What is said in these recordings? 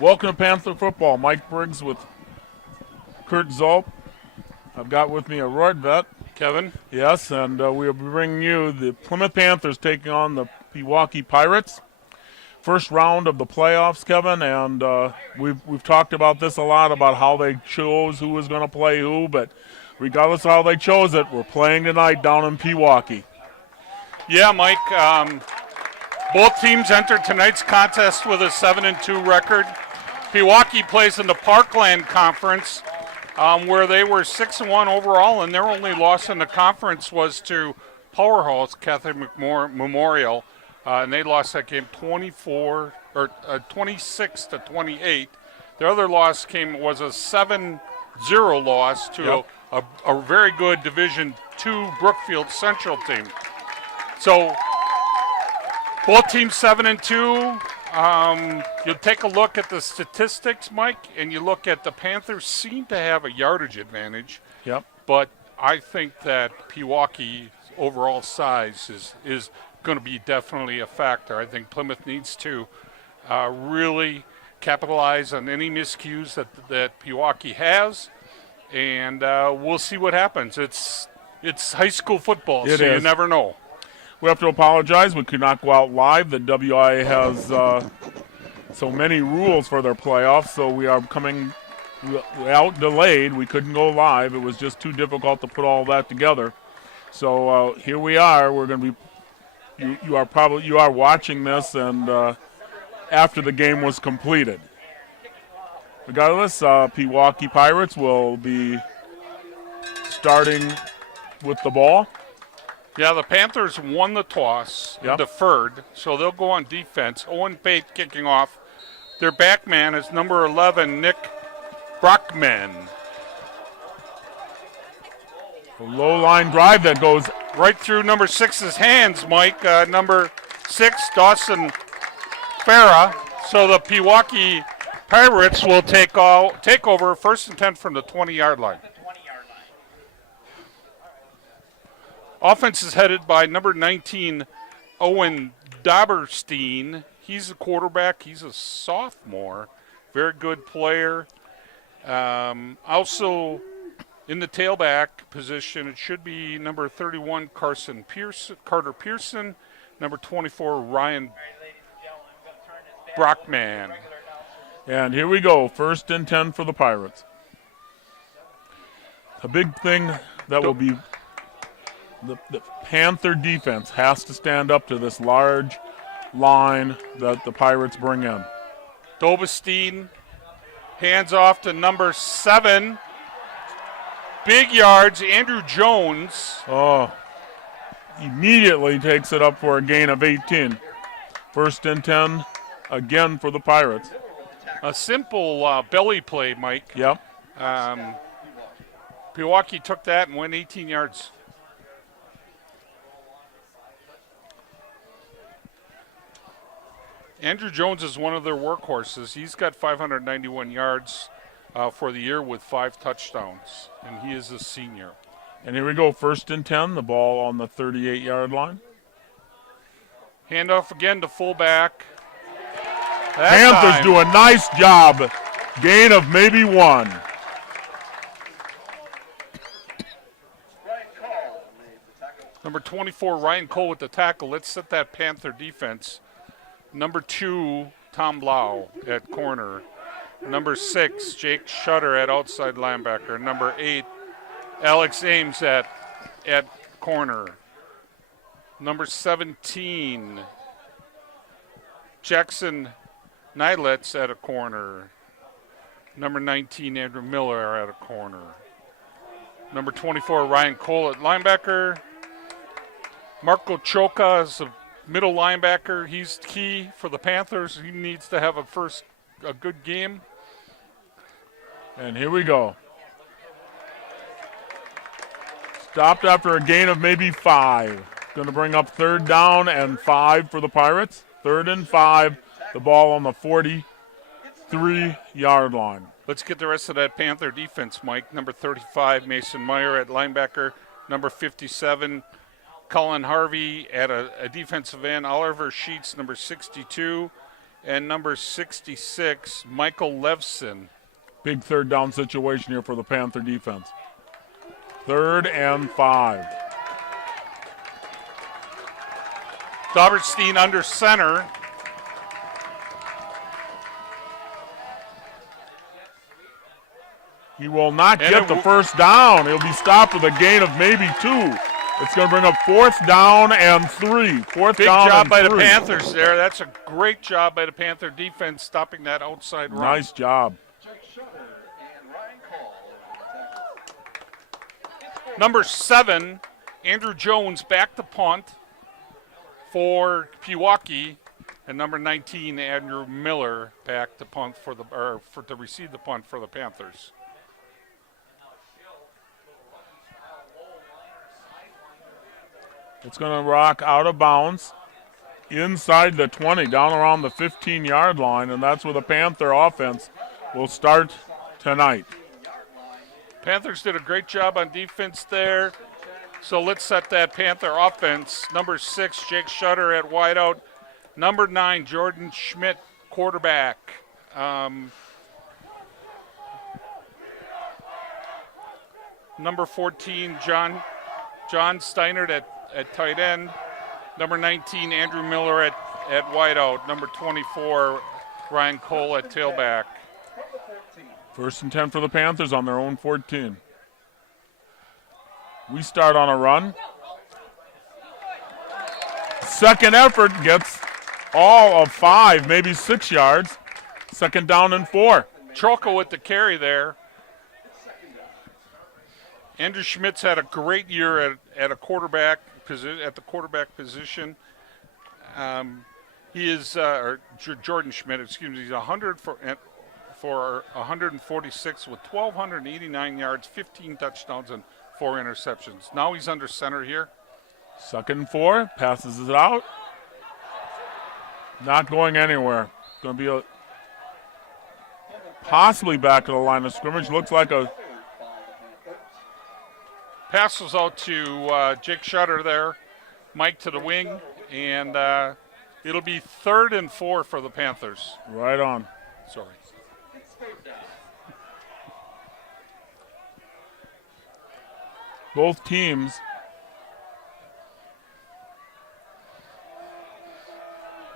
Welcome to Panther football. Mike Briggs with Kurt Zolp. I've got with me a Royd vet. Kevin? Yes, and we'll be bringing you the Plymouth Panthers taking on the Pewaukee Pirates. First round of the playoffs, Kevin, and we've talked about this a lot, about how they chose who was going to play who, but regardless of how they chose it, we're playing tonight down in Pewaukee. Yeah, Mike. Both teams entered tonight's contest with a 7-2 record. Pewaukee plays in the Parkland Conference, where they were 6-1 overall, and their only loss in the conference was to Powerhouse Catholic Memorial, and they lost that game 26-28. Their other loss was a 7-0 loss to a very good Division II Brookfield Central team. So both teams 7-2. You'll take a look at the statistics, Mike, and you look at the Panthers seem to have a yardage advantage. Yep. But I think that Pewaukee's overall size is going to be definitely a factor. I think Plymouth needs to really capitalize on any miscues that Pewaukee has, and we'll see what happens. It's high school football, so you never know. We have to apologize. We could not go out live. The WIAA has so many rules for their playoffs, so we are coming out delayed. We couldn't go live. It was just too difficult to put all that together. So here we are. We're going to be. You are watching this, and after the game was completed. Regardless, Pewaukee Pirates will be starting with the ball. Yeah, the Panthers won the toss and deferred, so they'll go on defense. Owen Pate kicking off. Their back man is number 11, Nick Brockman. A low-line drive that goes right through number 6's hands, Mike. Number 6, Dawson Farah. So the Pewaukee Pirates will take over 1st and 10 from the 20-yard line. Offense is headed by number 19, Owen Dauberstein. He's a quarterback. He's a sophomore. Very good player. Also in the tailback position, it should be number 31, Carter Pearson. Number 24, Ryan Brockman. And here we go, 1st and 10 for the Pirates. A big thing that will be the Panther defense has to stand up to this large line that the Pirates bring in. Dauberstein hands off to number 7. Big yards, Andrew Jones. Immediately takes it up for a gain of 18. 1st and 10 again for the Pirates. A simple belly play, Mike. Yep. Pewaukee took that and went 18 yards. Andrew Jones is one of their workhorses. He's got 591 yards for the year with 5 touchdowns, and he is a senior. And here we go, 1st and 10, the ball on the 38-yard line. Handoff again to fullback. Panthers do a nice job. Gain of maybe 1. Number 24, Ryan Cole with the tackle. Let's set that Panther defense. Number 2, Tom Blau at corner. Number 6, Jake Shutter at outside linebacker. Number 8, Alex Ames at corner. Number 17, Jackson Nylets at a corner. Number 19, Andrew Miller at a corner. Number 24, Ryan Cole at linebacker. Marco Choka is a middle linebacker. He's key for the Panthers. He needs to have a good game. And here we go. Stopped after a gain of maybe 5. Going to bring up 3rd down and 5 for the Pirates. 3rd and 5. The ball on the 43-yard line. Let's get the rest of that Panther defense, Mike. Number 35, Mason Meyer at linebacker. Number 57, Colin Harvey at a defensive end. Oliver Sheets, number 62. and number 66, Michael Levson. Big third down situation here for the Panther defense. 3rd and 5. Dauberstein under center. He will not And get the first down. He'll be stopped with a gain of maybe 2. It's going to bring up 4th down and 3. Big job by the Panthers there. That's a great job by the Panther defense stopping that outside run. Nice job. Number 7, Andrew Jones back to punt for Pewaukee, and number 19, Andrew Miller back to punt to receive the punt for the Panthers. It's going to rock out of bounds inside the 20, down around the 15-yard line, and that's where the Panther offense will start tonight. Panthers did a great job on defense there. So let's set that Panther offense. Number 6, Jake Shutter at wideout. Number 9, Jordan Schmidt, quarterback. Number 14, John Steinert at tight end. Number 19, Andrew Miller at wideout. Number 24, Ryan Cole at tailback. 1st and 10 for the Panthers on their own 14. We start on a run. Second effort gets all of 5, maybe 6 yards. 2nd down and 4. Troca with the carry there. Andrew Schmitz had a great year at the quarterback position. He is Jordan Schmidt, excuse me. He's 100 for 146 with 1,289 yards, 15 touchdowns, and 4 interceptions. Now he's under center here. 2nd and 4, passes it out. Not going anywhere. Going to be possibly back to the line of scrimmage. Looks like a pass was out to Jake Shutter there. Mike to the wing, and it'll be 3rd and 4 for the Panthers. Right on. Sorry. Both teams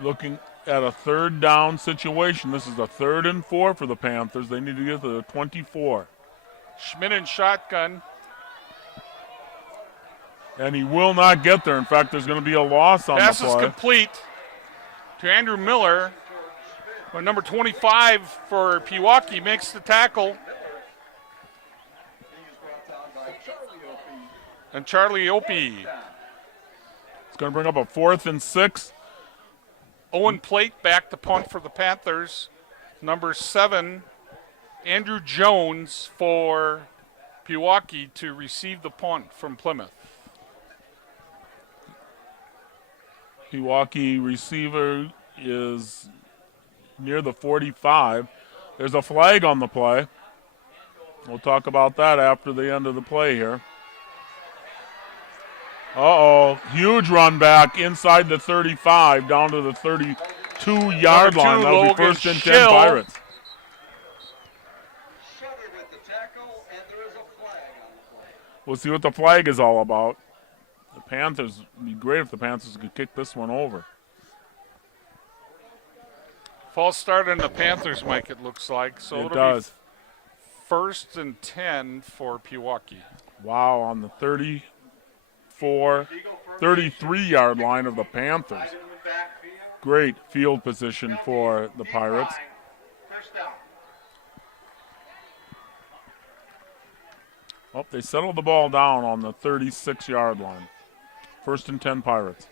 looking at a 3rd down situation. This is a 3rd and 4 for the Panthers. They need to get to the 24. Schmidt in shotgun. And he will not get there. In fact, there's going to be a loss on Pass the is play. complete to Andrew Miller. But number 25 for Pewaukee makes the tackle. And Charlie Opie. It's going to bring up a 4th and 6. Owen Plate back to punt for the Panthers. Number 7, Andrew Jones for Pewaukee to receive the punt from Plymouth. Pewaukee receiver is near the 45. There's a flag on the play. We'll talk about that after the end of the play here. Huge run back inside the 35 down to the 32-yard line. That'll be 1st and 10 Pirates. We'll see what the flag is all about. The Panthers, it'd be great if the Panthers could kick this one over. False start on the Panthers, Mike, it looks like. So it does. Be 1st and 10 for Pewaukee. Wow, on the 33-yard line of the Panthers. Great field position for the Pirates. Oh, they settled the ball down on the 36-yard line. 1st and 10 Pirates.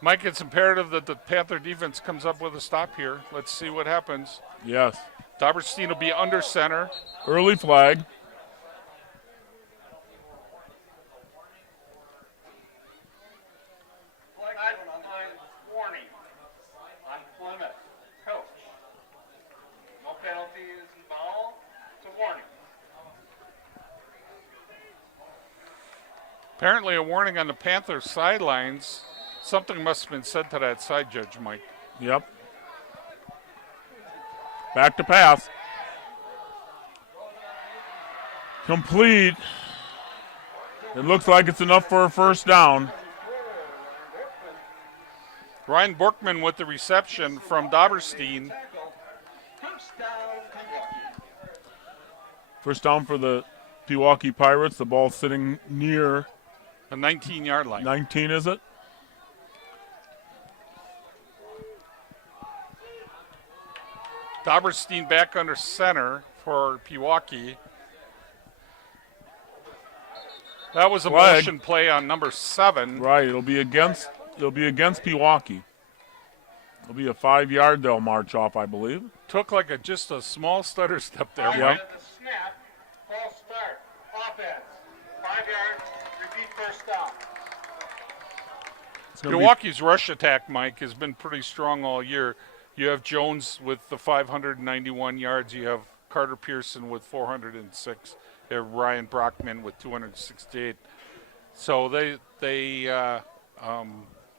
Mike, it's imperative that the Panther defense comes up with a stop here. Let's see what happens. Yes. Dauberstein will be under center. Early flag. Warning on Plymouth. Coach. No penalty is involved. It's a warning. Apparently a warning on the Panthers sidelines. Something must have been said to that side judge, Mike. Yep. Back to pass. Complete. It looks like it's enough for a first down. Ryan Borkman with the reception from Doberstein. First down for the Pewaukee Pirates. The ball sitting near The 19-yard line. 19, is it? Doberstein back under center for Pewaukee. That was a Flag. motion play on number 7. Right. It'll be against Pewaukee. It'll be a 5-yard they'll march off, I believe. Took like just a small stutter step there, Yep. Mike. The snap, false start, offense, 5 yards, repeat first down. It's gonna be- Milwaukee's rush attack, Mike, has been pretty strong all year. You have Jones with the 591 yards. You have Carter Pearson with 406. You have Ryan Brockman with 268. So they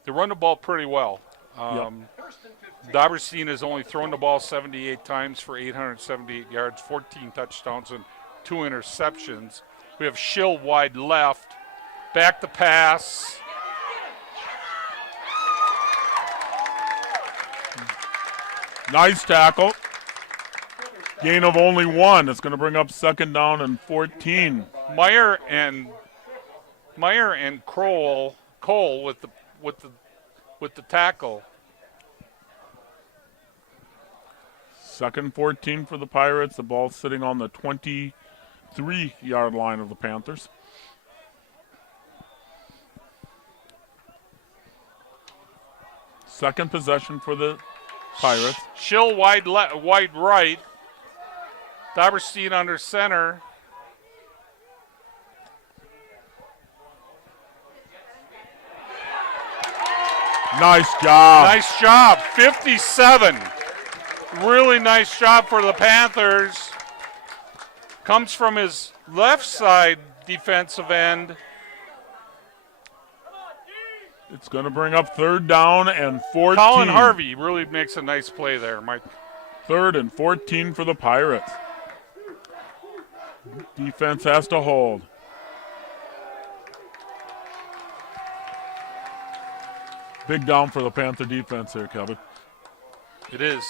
run the ball pretty well. Doberstein has only thrown the ball 78 times for 878 yards, 14 touchdowns, and 2 interceptions. We have Schill wide left. Back to pass. Nice tackle. Gain of only 1. It's going to bring up second down and 14. Meyer and Cole with the tackle. Second 14 for the Pirates. The ball sitting on the 23-yard line of the Panthers. Second possession for the Pirates. Schill wide right. Doberstein under center. Nice job. Nice job. 57. Really nice job for the Panthers. Comes from his left side defensive end. It's going to bring up third down and 14. Colin Harvey really makes a nice play there, Mike. Third and 14 for the Pirates. Defense has to hold. Big down for the Panther defense here, Kevin. It is.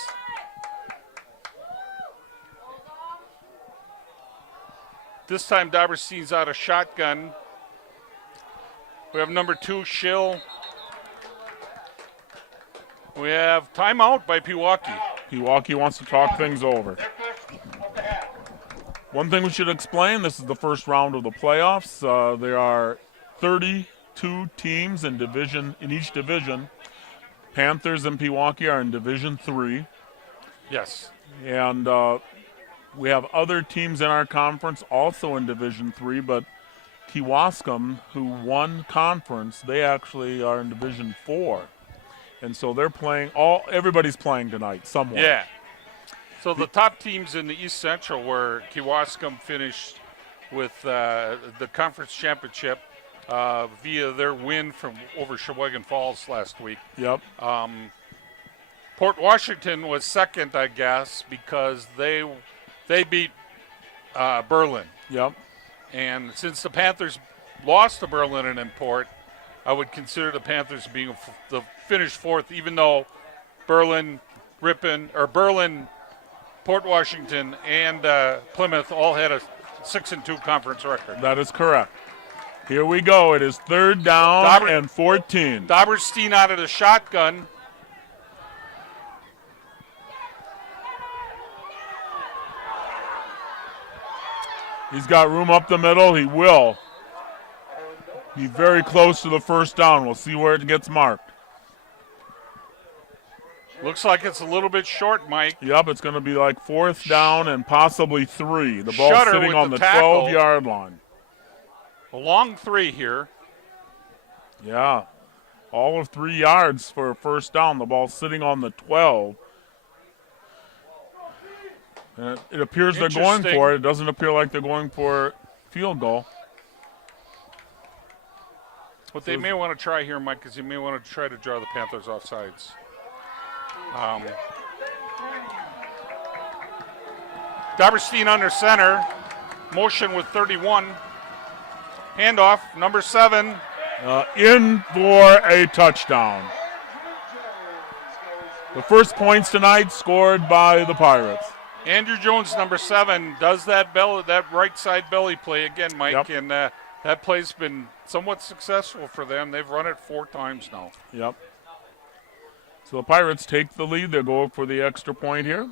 This time Doberstein's out of shotgun. We have number 2, Schill. We have timeout by Pewaukee. Pewaukee wants to talk things over. One thing we should explain, this is the first round of the playoffs. There are 32 teams in each division. Panthers and Pewaukee are in Division 3. Yes. And we have other teams in our conference also in Division 3, but Kewaskum, who won conference, they actually are in Division 4. And so they're playing, everybody's playing tonight somewhere. Yeah. So the top teams in the East Central were Kewaskum finished with the conference championship via their win over Sheboygan Falls last week. Yep. Port Washington was second, I guess, because they beat Berlin. Yep. And since the Panthers lost to Berlin and Port, I would consider the Panthers being the finished fourth, even though Berlin, Port Washington, and Plymouth all had a 6-2 conference record. That is correct. Here we go. It is third down and 14. Doberstein out of the shotgun. He's got room up the middle. He will be very close to the first down. We'll see where it gets marked. Looks like it's a little bit short, Mike. Yep, it's going to be like fourth down and possibly 3. The ball Shutter sitting with on the the tackle. 12-yard line. A long 3 here. Yeah, all of 3 yards for a first down. The ball sitting on the 12. And it appears they're going Interesting. for it. It doesn't appear like they're going for field goal. What they may want to try here, Mike, is you may want to try to draw the Panthers off sides. Darberstein under center. Motion with 31. Handoff, number 7. In for a touchdown. The first points tonight scored by the Pirates. Andrew Jones, number 7, does that right side belly play again, Mike, Yep. and that play's been somewhat successful for them. They've run it 4 times now. Yep. So the Pirates take the lead. They'll go for the extra point here.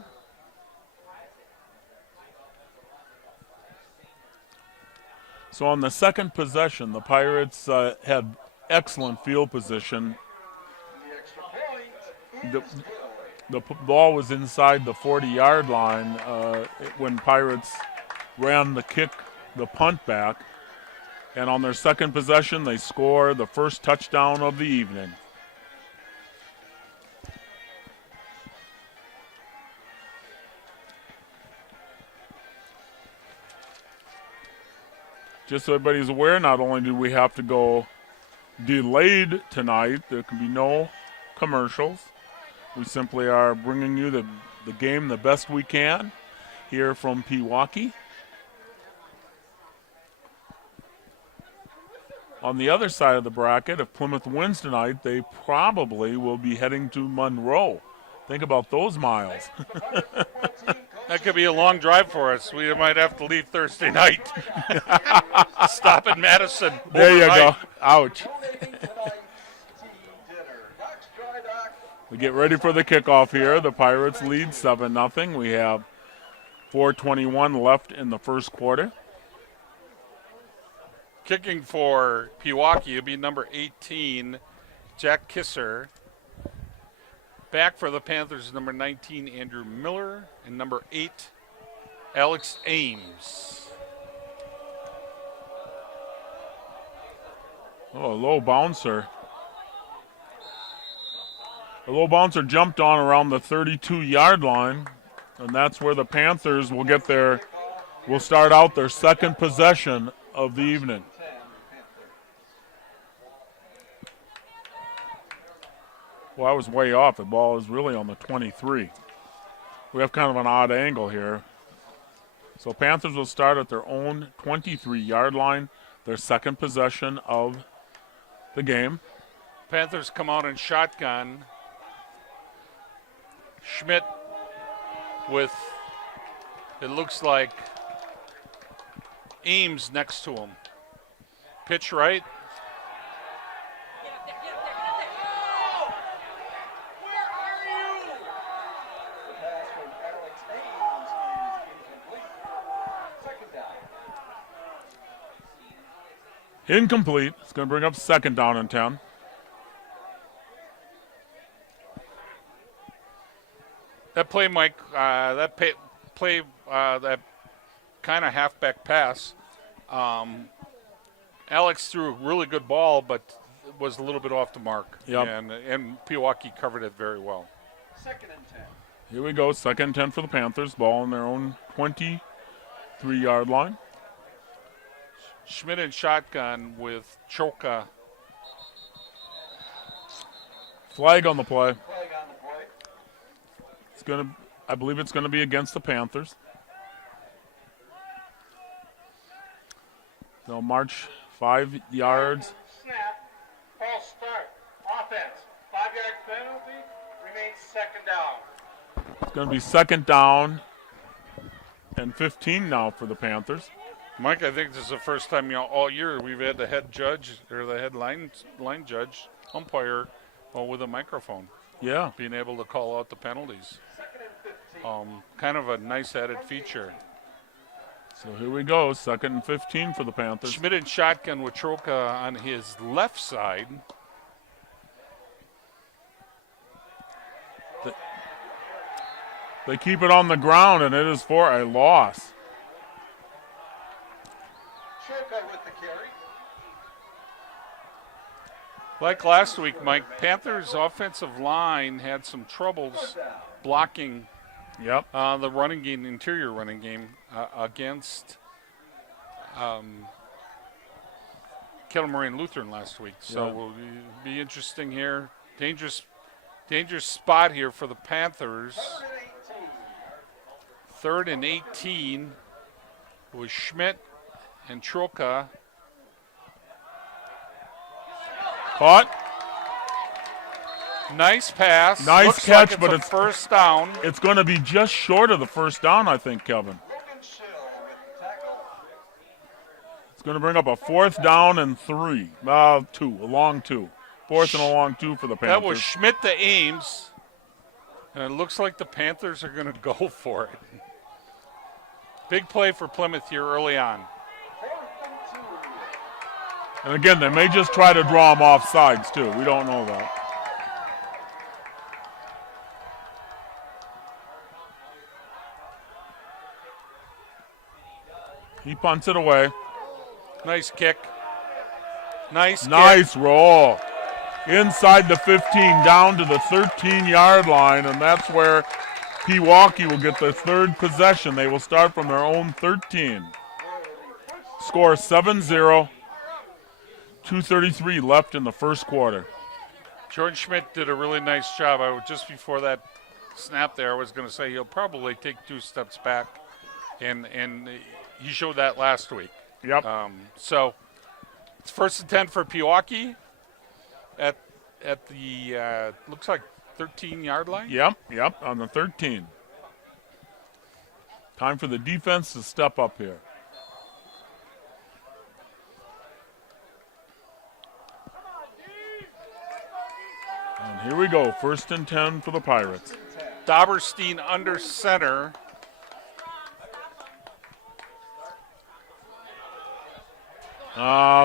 So on the second possession, the Pirates had excellent field position. The ball was inside the 40-yard line when Pirates ran the punt back. And on their second possession, they score the first touchdown of the evening. Just so everybody's aware, not only do we have to go delayed tonight, there can be no commercials. We simply are bringing you the game the best we can here from Pewaukee. On the other side of the bracket, if Plymouth wins tonight, they probably will be heading to Monroe. Think about those miles. That could be a long drive for us. We might have to leave Thursday night. Stop in Madison. There you overnight. go. Ouch. We get ready for the kickoff here. The Pirates lead 7-0. We have 4:21 left in the first quarter. Kicking for Pewaukee will be number 18, Jack Kisser. Back for the Panthers, number 19, Andrew Miller, and number 8, Alex Ames. Oh, a low bouncer. A low bouncer jumped on around the 32-yard line, and that's where the Panthers will start out their second possession of the evening. Well, I was way off. The ball is really on the 23. We have kind of an odd angle here. So Panthers will start at their own 23-yard line, their second possession of the game. Panthers come out in shotgun. Schmidt with, it looks like, Ames next to him. Pitch right. Incomplete. It's going to bring up second down and 10. That play, Mike, that kind of halfback pass, Alex threw a really good ball, but was a little bit off the mark. Yep. And Pewaukee covered it very well. Second and 10. Here we go. Second and 10 for the Panthers. Ball on their own 23-yard line. Schmidt in shotgun with Choka. Flag on the play. Flag on the play. I believe it's going to be against the Panthers. They'll march 5 yards. Snap. False start. Offense. 5-yard penalty. Remains second down. It's going to be second down and 15 now for the Panthers. Mike, I think this is the first time all year we've had the head judge or the head line judge, umpire, with a microphone, Yeah. being able to call out the penalties. Kind of a nice added feature. So here we go. Second and 15 for the Panthers. Schmidt in shotgun with Troka on his left side. They keep it on the ground, and it is for a loss. Choka with the carry. Like last week, Mike, Panthers' offensive line had some troubles blocking Yep. the running game, interior running game against Kettle Lutheran last week. So Yeah. it'll be interesting here. Dangerous spot here for the Panthers. 3rd and 18 with Schmidt and Troka. Caught. Nice pass. Nice Looks catch, like but a it's first down. It's going to be just short of the first down, I think, Kevin. It's going to bring up a 4th down and 3. 2, a long 2. 4th and a long 2 for the Panthers. That was Schmidt to Ames. And it looks like the Panthers are going to go for it. Big play for Plymouth here early on. And again, they may just try to draw them off sides, too. We don't know that. He punts it away. Nice kick. Nice Roll. Inside the 15, down to the 13-yard line, and that's where Pewaukee will get the 3rd possession. They will start from their own 13. Score 7-0. 2:33 left in the first quarter. Jordan Schmidt did a really nice job. Just before that snap there, I was going to say he'll probably take 2 steps back, and he showed that last week. Yep. So it's 1st and 10 for Pewaukee at the looks like 13-yard line. Yep, on the 13. Time for the defense to step up here. And here we go, 1st and 10 for the Pirates. Dauberstein under center.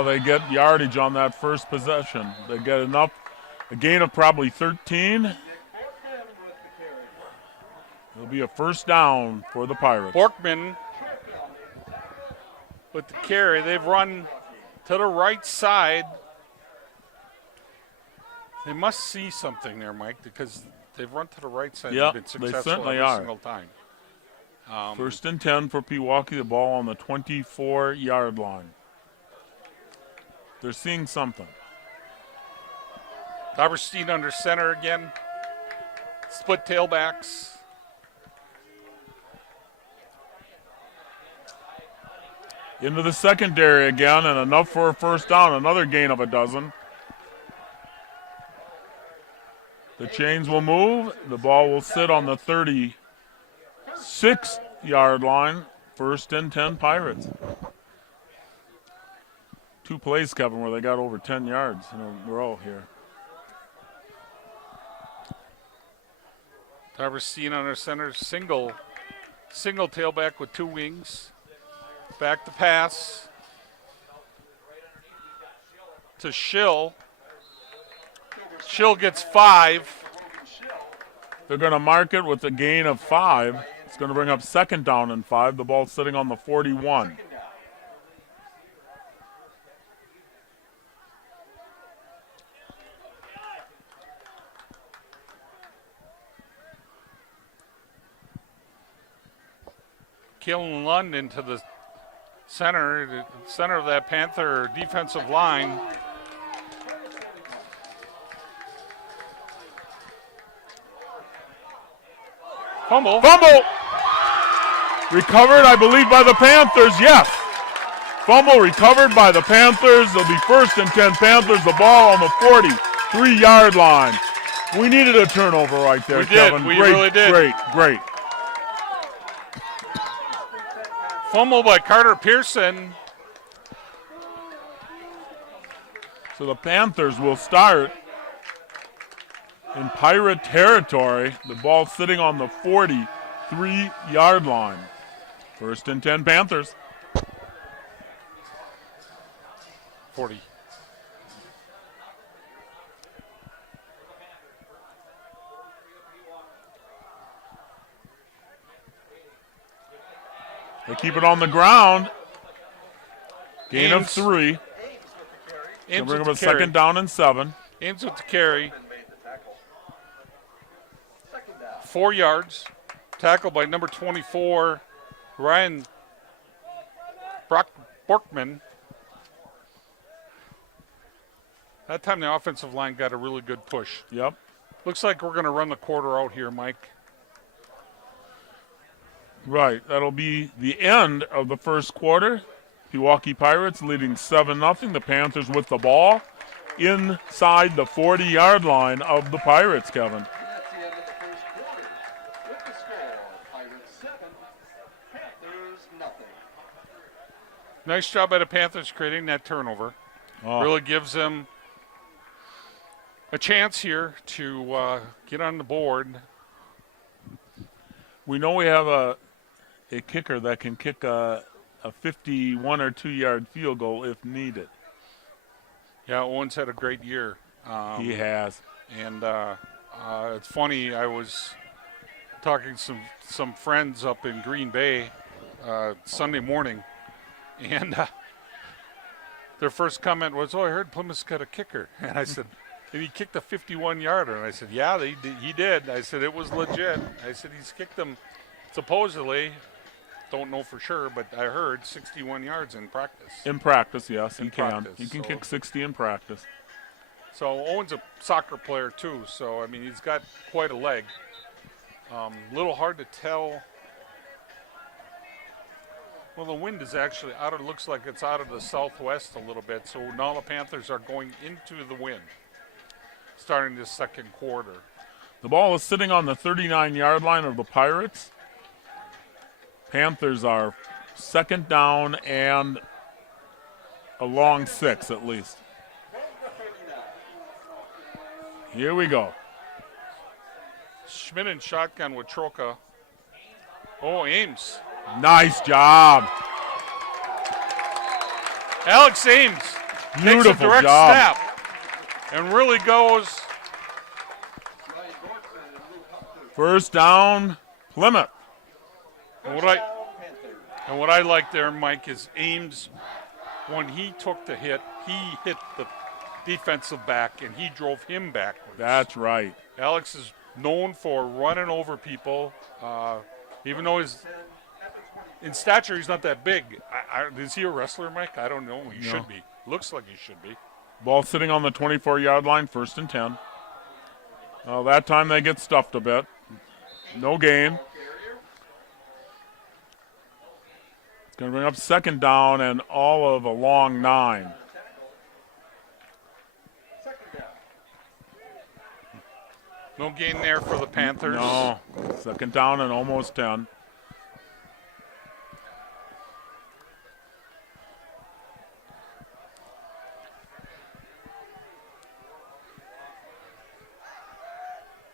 They get yardage on that first possession. They get enough, a gain of probably 13. It'll be a 1st down for the Pirates. Borkman with the carry. They've run to the right side. They must see something there, Mike, because they've run to the right side. Yep, They've been they successful certainly every are. single time. 1st and 10 for Pewaukee, the ball on the 24-yard line. They're seeing something. Dauberstein under center again. Split tailbacks. Into the secondary again, and enough for a 1st down. Another gain of a dozen. The chains will move. The ball will sit on the 36-yard line. 1st and 10 Pirates. 2 plays, Kevin, where they got over 10 yards in a row here. Dauberstein under center. Single tailback with 2 wings. Back to pass to Schill. Schill gets 5. They're going to mark it with a gain of 5. It's going to bring up 2nd down and 5. The ball's sitting on the 41. Keelan Lund into the center of that Panther defensive line. Fumble. Recovered, I believe, by the Panthers. Yes. Fumble recovered by the Panthers. It'll be 1st and 10 Panthers. The ball on the 43-yard line. We needed a turnover right there, We Kevin. did. We Great, really did. Great. Fumble by Carter Pearson. So the Panthers will start in Pirate territory. The ball sitting on the 43-yard line. 1st and 10 Panthers. 40. They keep it on the ground. Gain of Ames. 3. They'll Ames bring with up a the carry. 2nd down and 7. Ames with the carry. 4 yards. Tackle by number 24, Ryan Borkman. That time the offensive line got a really good push. Yep. Looks like we're going to run the quarter out here, Mike. Right. That'll be the end of the first quarter. Pewaukee Pirates leading 7-0. The Panthers with the ball inside the 40-yard line of the Pirates, Kevin. That's the end of the first quarter. With the score, Pirates 7, Panthers nothing. Nice job by the Panthers creating that turnover. Oh. Really gives them a chance here to get on the board. We know we have a kicker that can kick a 51 or 2-yard field goal if needed. Yeah, Owen's had a great year. He has. And it's funny, I was talking to some friends up in Green Bay Sunday morning, and their first comment was, "Oh, I heard Plymouth's got a kicker." And I said, "And he kicked a 51-yarder." And I said, "Yeah, he did." I said, "It was legit." I said, "He's kicked them supposedly, don't know for sure, but I heard 61 yards in practice." In practice, yes, he In can. practice, He can so- kick 60 in practice. So Owen's a soccer player too, so I mean he's got quite a leg. Little hard to tell. Well, the wind is actually out of, looks like it's out of the southwest a little bit, so now the Panthers are going into the wind starting this second quarter. The ball is sitting on the 39-yard line of the Pirates. Panthers are second down and a long 6 at least. Here we go. Schmidt in shotgun with Troca. Oh, Ames. Nice job. Alex Ames takes a Beautiful direct job. snap and really goes. First down, Plymouth. And what I like there, Mike, is Ames, when he took the hit, he hit the defensive back and he drove him backwards. That's right. Alex is known for running over people, even though in stature he's not that big. Is he a wrestler, Mike? I don't know. He No. should be. Looks like he should be. Ball sitting on the 24-yard line, first and 10. Well, that time they get stuffed a bit. No gain. It's going to bring up second down and all of a long 9. No gain there for the Panthers. No, second down and almost 10.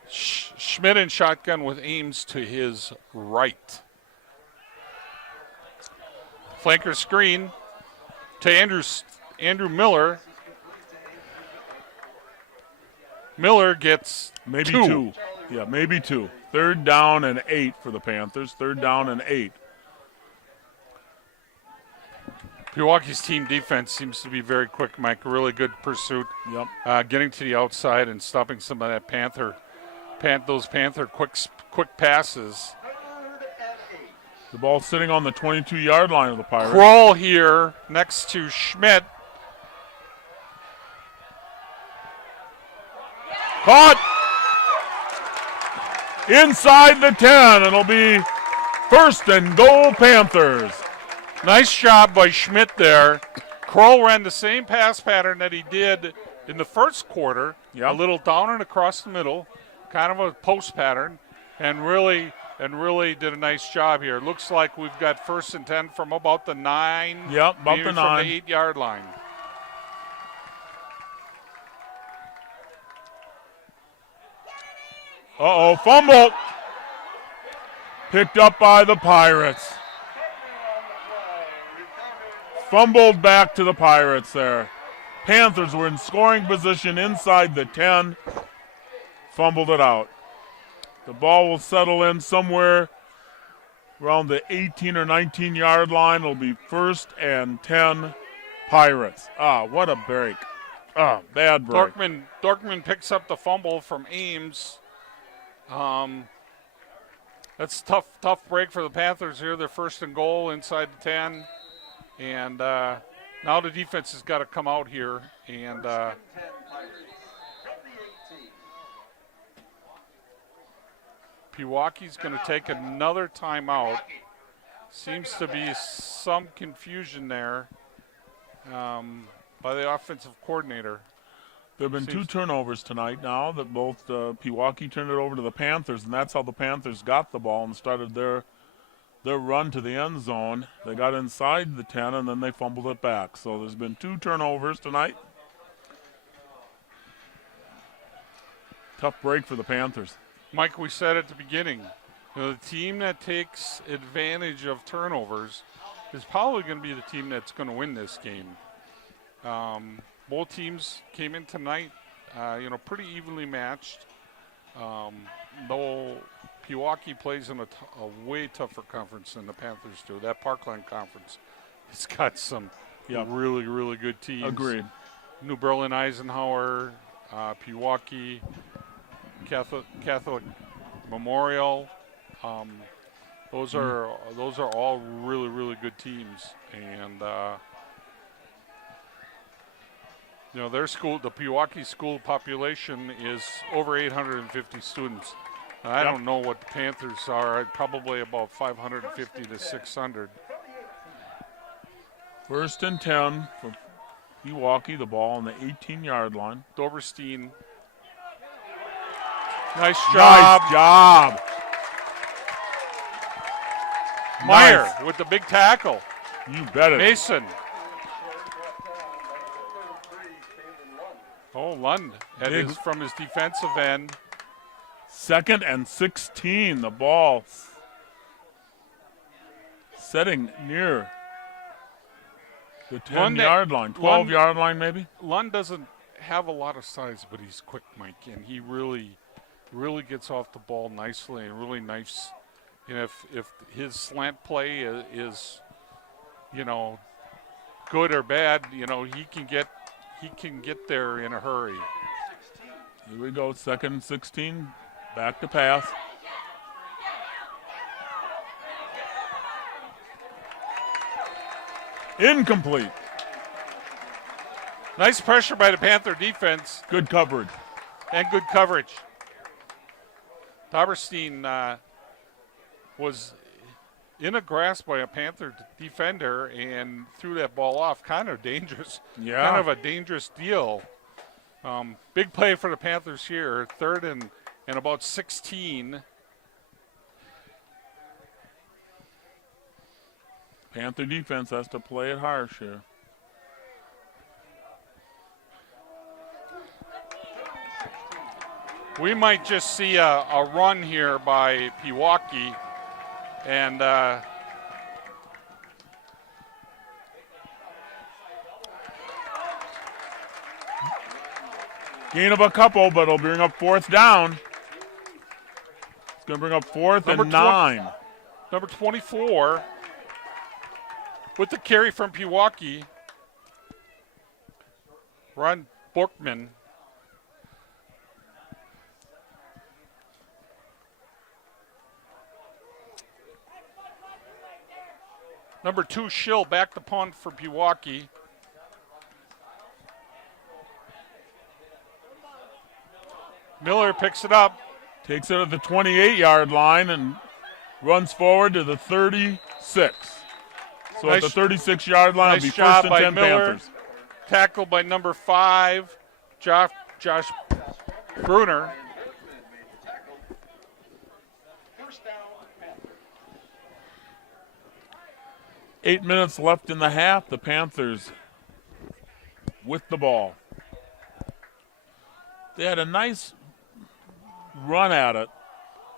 Schmidt in shotgun with Ames to his right. Flanker screen to Andrew Miller. Miller gets Maybe two. 2. Yeah, maybe 2. Third down and 8 for the Panthers. Third down and 8. Pewaukee's team defense seems to be very quick, Mike. Really good pursuit. Yep. Getting to the outside and stopping some of that those Panther quick passes. The ball sitting on the 22-yard line of the Pirates. Crawl here next to Schmidt. Caught inside the 10. It'll be first and goal, Panthers. Nice job by Schmidt there. Kroll ran the same pass pattern that he did in the first quarter. Yep. A little down and across the middle, kind of a post pattern, and really did a nice job here. Looks like we've got first and 10 from about the 9. Yep, about maybe the from 9. the 8-yard line. Uh-oh, fumble. Picked up by the Pirates. Fumbled back to the Pirates there. Panthers were in scoring position inside the 10. Fumbled it out. The ball will settle in somewhere around the 18 or 19-yard line. It'll be first and 10 Pirates. What a break. Bad break. Dorkman picks up the fumble from Ames. That's a tough break for the Panthers here. They're first and goal inside the 10. And now the defense has got to come out here and from the 18. Pewaukee's going to take another timeout. Seems to be some confusion there by the offensive coordinator. There have been two turnovers tonight now that both Pewaukee turned it over to the Panthers, and that's how the Panthers got the ball and started their run to the end zone. They got inside the 10, and then they fumbled it back. So there's been two turnovers tonight. Tough break for the Panthers. Mike, we said at the beginning, the team that takes advantage of turnovers is probably going to be the team that's going to win this game. Both teams came in tonight, pretty evenly matched. Though Pewaukee plays in a way tougher conference than the Panthers do. That Parkland Conference has got some really, really good teams. Agreed. New Berlin, Eisenhower, Pewaukee, Catholic Memorial. Those are all really, really good teams, and their school, the Pewaukee school population is over 850 students. I don't know what the Panthers are. Probably about 550 to 600. 1st and 10 for Pewaukee. The ball on the 18-yard line. Doberstein. Nice job. Nice job. Meyer Nice. with the big tackle. You bet it. Mason. Oh, Lund. That Big. is from his defensive end. 2nd and 16. The ball setting near the 10-yard line, 12-yard line maybe. Lund doesn't have a lot of size, but he's quick, Mike, and he really gets off the ball nicely and really nice. If his slant play is good or bad, he can get there in a hurry. Here we go, 2nd and 16. Back to pass. Incomplete. Nice pressure by the Panther defense Good coverage. and good coverage. Doberstein was in a grasp by a Panther defender and threw that ball off. Kind of dangerous. Yeah. Kind of a dangerous deal. Big play for the Panthers here. 3rd and about 16. Panther defense has to play it harsh here. We might just see a run here by Pewaukee. And Gain of a couple, but it'll bring up 4th down. It's going to bring up 4th and 9. Number 24 with the carry from Pewaukee. Ron Borkman. Number 2, Schill, back to punt for Pewaukee. Miller picks it up. Takes it at the 28-yard line and runs forward to the 36. So Nice- at the 36-yard line, Nice it'll be job 1st and by 10 Miller. Panthers. Tackled by number 5, Josh Bruner. First down, Panther. 8 minutes left in the half. The Panthers with the ball. They had a nice run at it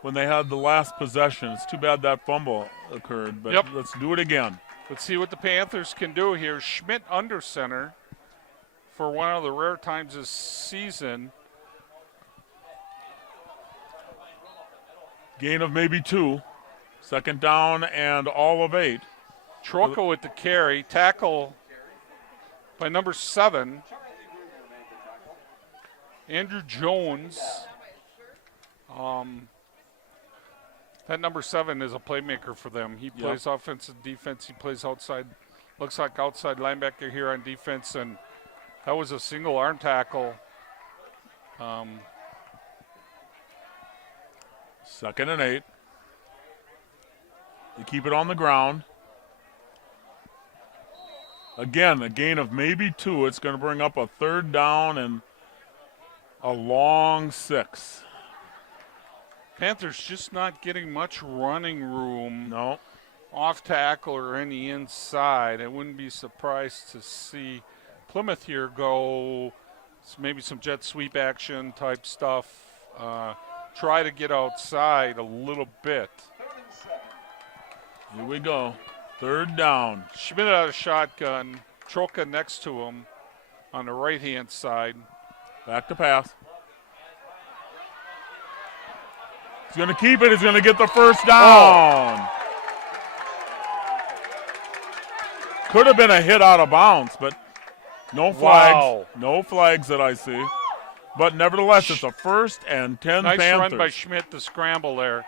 when they had the last possession. It's too bad that fumble occurred, but Yep. let's do it again. Let's see what the Panthers can do here. Schmidt under center for one of the rare times this season. Gain of maybe 2. 2nd down and all of 8. Troca with the carry. Tackle by number 7. Andrew Jones. That number 7 is a playmaker for them. He plays offense and defense. He plays outside, looks like outside linebacker here on defense. And that was a single arm tackle Second and 8. They keep it on the ground. Again, a gain of maybe 2. It's going to bring up a third down and a long 6. Panthers just not getting much running room. No. Off tackle or any inside. I wouldn't be surprised to see Plymouth here go maybe some jet sweep action type stuff. Try to get outside a little bit. Here we go. Third down. Schmidt out of shotgun. Troka next to him on the right-hand side. Back to pass. He's going to keep it. He's going to get the first down. Could have been a hit out of bounds, but no flags. Wow. No flags that I see. But nevertheless, it's a 1st and 10 Nice Panthers. run by Schmidt to scramble there.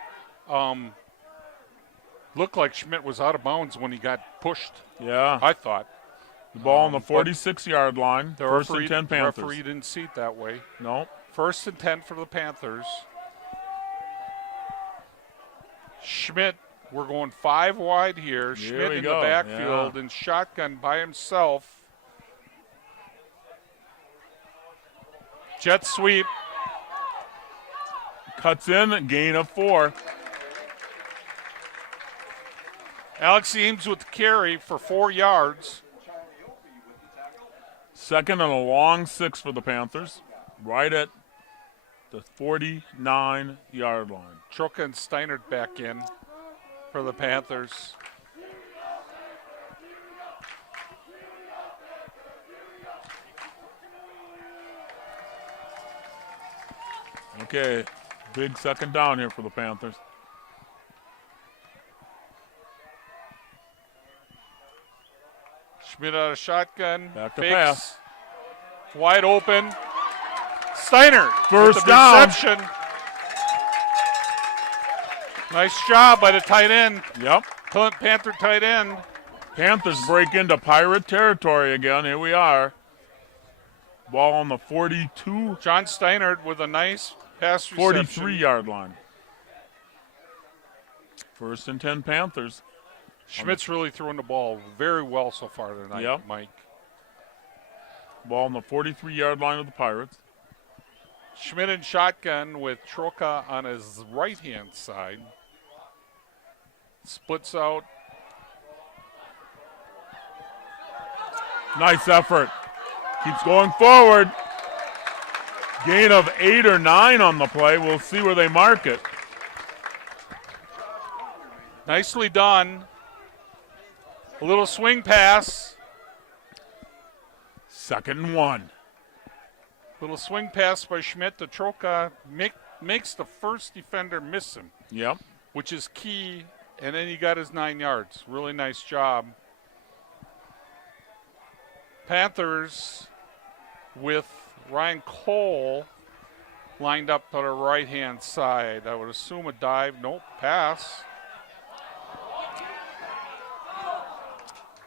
Looked like Schmidt was out of bounds when he got pushed, Yeah. I thought. The ball on the 46-yard line. The 1st referee, and 10 the Panthers. referee didn't see it that way. No. 1st and 10 for the Panthers. Schmidt, we're going 5 wide here. Schmidt we in go. the backfield Yeah. and shotgun by himself. Jet sweep. Cuts in, a gain of 4. Alex Eames with the carry for 4 yards. Second and a long 6 for the Panthers. Right at the 49-yard line. Troka and Steinert back in for the Panthers. Okay, big second down here for the Panthers. Schmidt out of shotgun. Back to fakes. pass. Wide open. Steiner. First with the down. reception. Nice job by the tight end. Yep. Panther tight end. Panthers break into Pirate territory again. Here we are. Ball on the 42, John Steinert with a nice pass reception. 43-yard line. 1st and 10 Panthers. Schmidt's really throwing the ball very well so far tonight, Yep. Mike. Ball on the 43-yard line of the Pirates. Schmidt in shotgun with Troka on his right-hand side. Splits out. Nice effort. Keeps going forward. Gain of 8 or 9 on the play. We'll see where they mark it. Nicely done. A little swing pass. 2nd and 1. Little swing pass by Schmidt to Troka. Makes the first defender miss him, Yep. which is key. And then he got his 9 yards. Really nice job. Panthers with Ryan Cole lined up to the right-hand side. I would assume a dive. Nope, pass.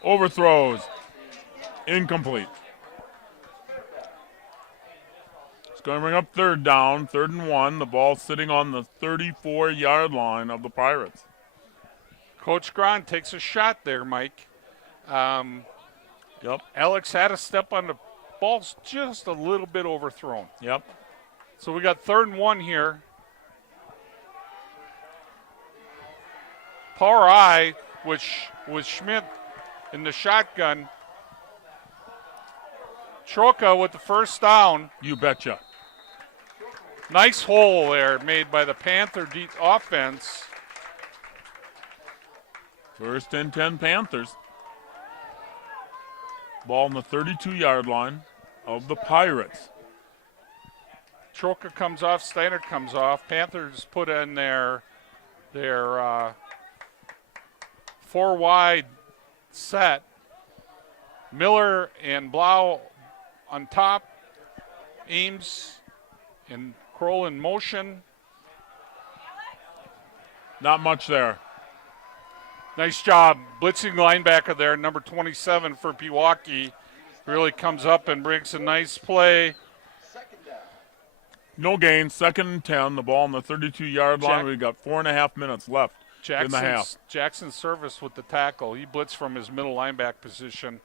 Overthrows. Incomplete. It's going to bring up 3rd down, 3rd and 1. The ball sitting on the 34-yard line of the Pirates. Coach Grant takes a shot there, Mike. Yep. Alex had a step on the ball's just a little bit overthrown. Yep. So we got 3rd and 1 here. Power eye, which was Schmidt in the shotgun. Troka with the first down. You betcha. Nice hole there made by the Panther deep offense. 1st and 10 Panthers. Ball on the 32-yard line of the Pirates. Troka comes off, Steiner comes off. Panthers put in their 4 wide set. Miller and Blau on top. Ames and Kroll in motion. Not much there. Nice job. Blitzing linebacker there, number 27 for Pewaukee. Really comes up and brings a nice play. No gain, 2nd and 10. The ball on the 32-yard line. Jack- We've got 4.5 minutes left in the half. Jackson's service with the tackle. He blitzed from his middle linebacker position.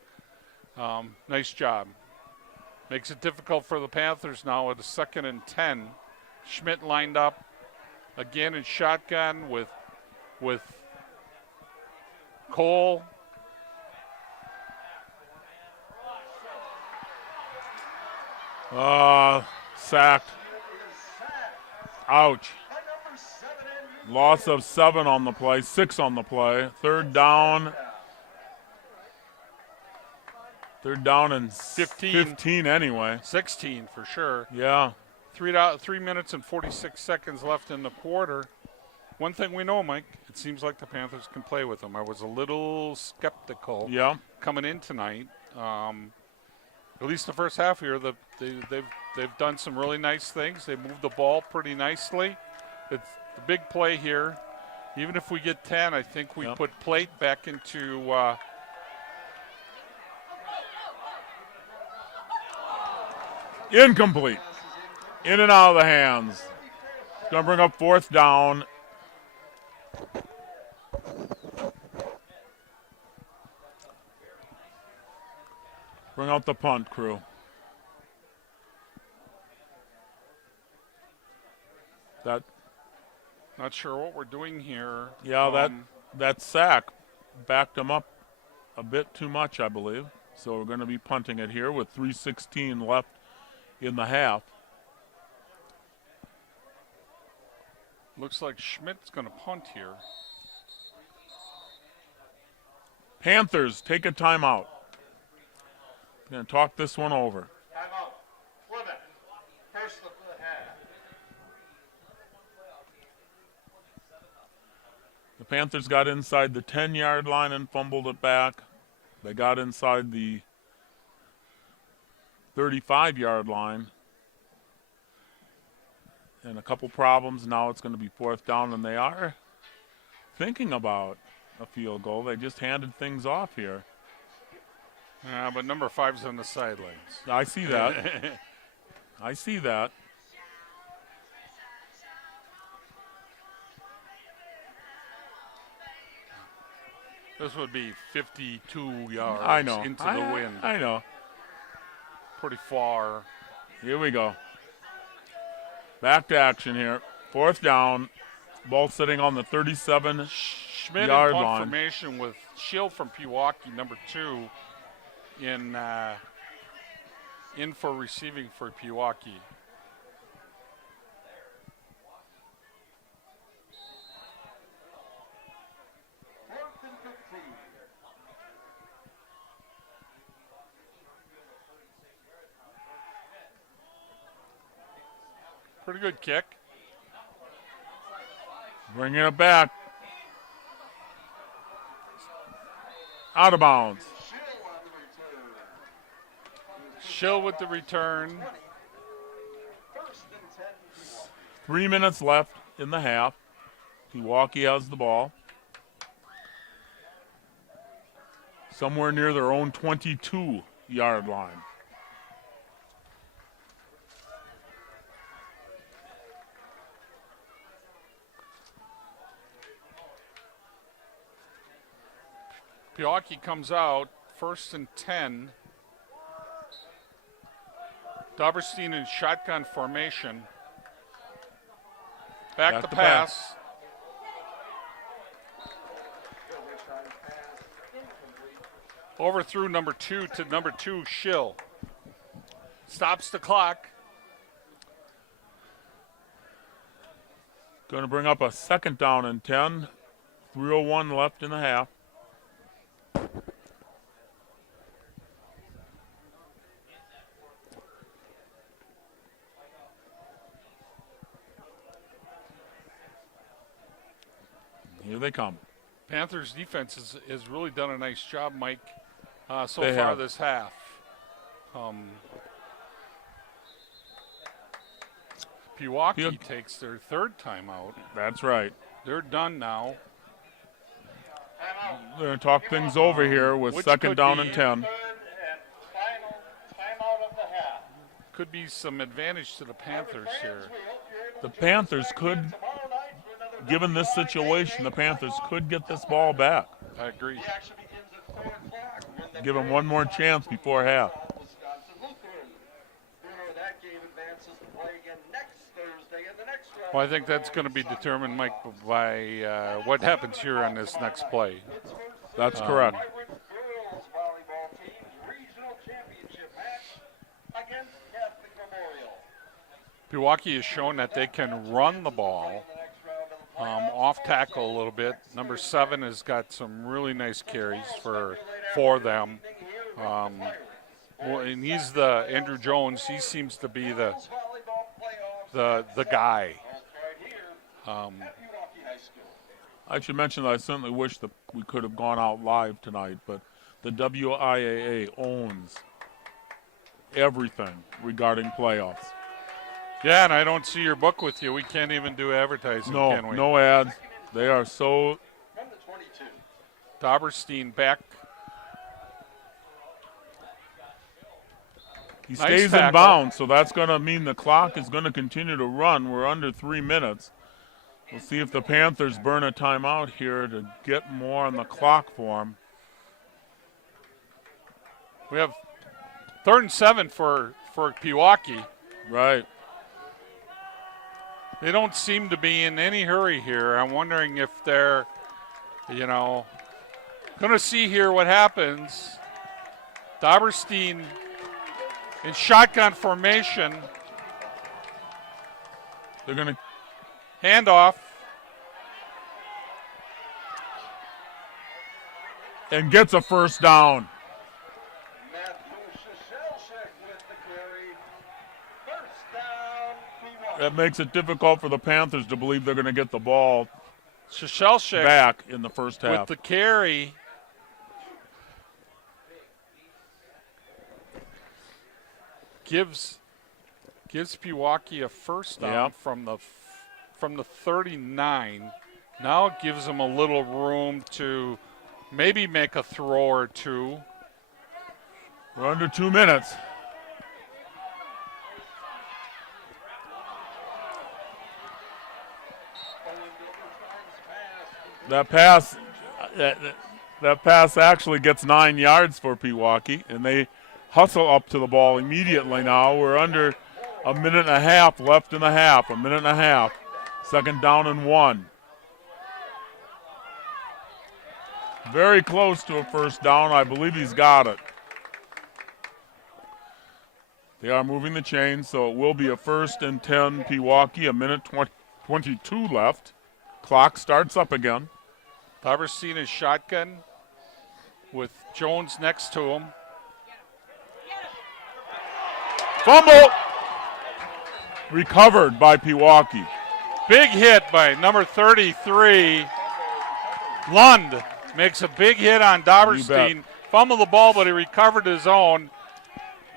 Nice job. Makes it difficult for the Panthers now at a 2nd and 10. Schmidt lined up again in shotgun with Cole. Sacked. Ouch. Loss of 7 on the play, 6 on the play. 3rd down. 3rd down and 15 anyway. 16 for sure. Yeah. 3 minutes and 46 seconds left in the quarter. One thing we know, Mike, it seems like the Panthers can play with them. I was a little skeptical coming in tonight. At least the first half here, they've done some really nice things. They moved the ball pretty nicely. It's the big play here. Even if we get 10, I think we put Plate back into incomplete. In and out of the hands. Going to bring up 4th down. Bring out the punt crew. Not sure what we're doing here. Yeah, that sack backed them up a bit too much, I believe. So we're going to be punting it here with 3:16 left in the half. Looks like Schmidt's going to punt here. Panthers take a timeout. Going to talk this one over. Timeout. Plymouth. First of the half. The Panthers got inside the 10-yard line and fumbled it back. They got inside the 35-yard line. And a couple problems. Now it's going to be 4th down, and they are thinking about a field goal. They just handed things off here. Yeah, but number 5's on the sidelines. I see that. I see that. This would be 52 yards I know. into the wind. I know. Pretty far. Here we go. Back to action here. 4th down. Ball sitting on the 37-yard Schmidt in punt line. formation with Schill from Pewaukee, number 2, in for receiving for Pewaukee. Pretty good kick. Bringing it back. Out of bounds. Schill with the return. 3 minutes left in the half. Pewaukee has the ball. Somewhere near their own 22-yard line. Pewaukee comes out, 1st and 10. Doberstein in shotgun formation. Back to pass. Overthrew number 2 to number 2, Schill. Stops the clock. Going to bring up a 2nd down and 10. 3:01 left in the half. Here they come. Panthers defense has really done a nice job, Mike, so They far have. this half. Pewaukee takes their 3rd timeout. That's right. They're done now. Timeout. They're going to talk things over here with Which 2nd could down be- and 10. 3rd and final timeout of the half. could be some advantage to the Panthers here. The Panthers could, given this situation, the Panthers could get this ball back. I agree. The action begins at 4 o'clock. when the Give them one more chance before half. Wisconsin Lutheran. Winner of that game advances to play again next Thursday in the next round. Well, I think that's going to be determined, Mike, by what happens here on this next play. That's correct. Vibrant girls volleyball team's regional championship match against Catholic Memorial. Pewaukee has shown that they can run the ball In the next round of the off tackle a little bit. Number 7 has got some really nice carries for them. Well, and he's the Andrew Jones. He seems to be the guy. Pewaukee High School. I should mention that I certainly wish that we could have gone out live tonight, but the WIAA owns everything regarding playoffs. Yeah, and I don't see your book with you. We can't even do advertising, can No, we? no ads. They are so. From the 22. Dauberstein back. He Nice stays in tackle. bounds, so that's going to mean the clock is going to continue to run. We're under 3 minutes. We'll see if the Panthers burn a timeout here to get more on the clock for them. We have 3rd and 7 for Pewaukee. Right. They don't seem to be in any hurry here. I'm wondering if they're, going to see here what happens. Dauberstein in shotgun formation. They're going to. Handoff. And gets a first down. Matthew Shashelchik with the carry. First down, Pewaukee. That makes it difficult for the Panthers to believe they're going to get the ball Shashelchik back in the first with half. the carry. Gives Pewaukee a first down Yep. from the 39. Now it gives them a little room to maybe make a throw or two. We're under 2 minutes. That pass actually gets 9 yards for Pewaukee, and they hustle up to the ball immediately now. We're under a minute and a half left in the half, a minute and a half. 2nd down and 1. Very close to a first down. I believe he's got it. They are moving the chains, so it will be a 1st and 10 Pewaukee, a minute 22 left. Clock starts up again. Dauberstein is shotgun with Jones next to him. Fumble! Recovered by Pewaukee. Big hit by number 33. Lund makes a big hit on Dauberstein. Fumbled the ball, but he recovered his own.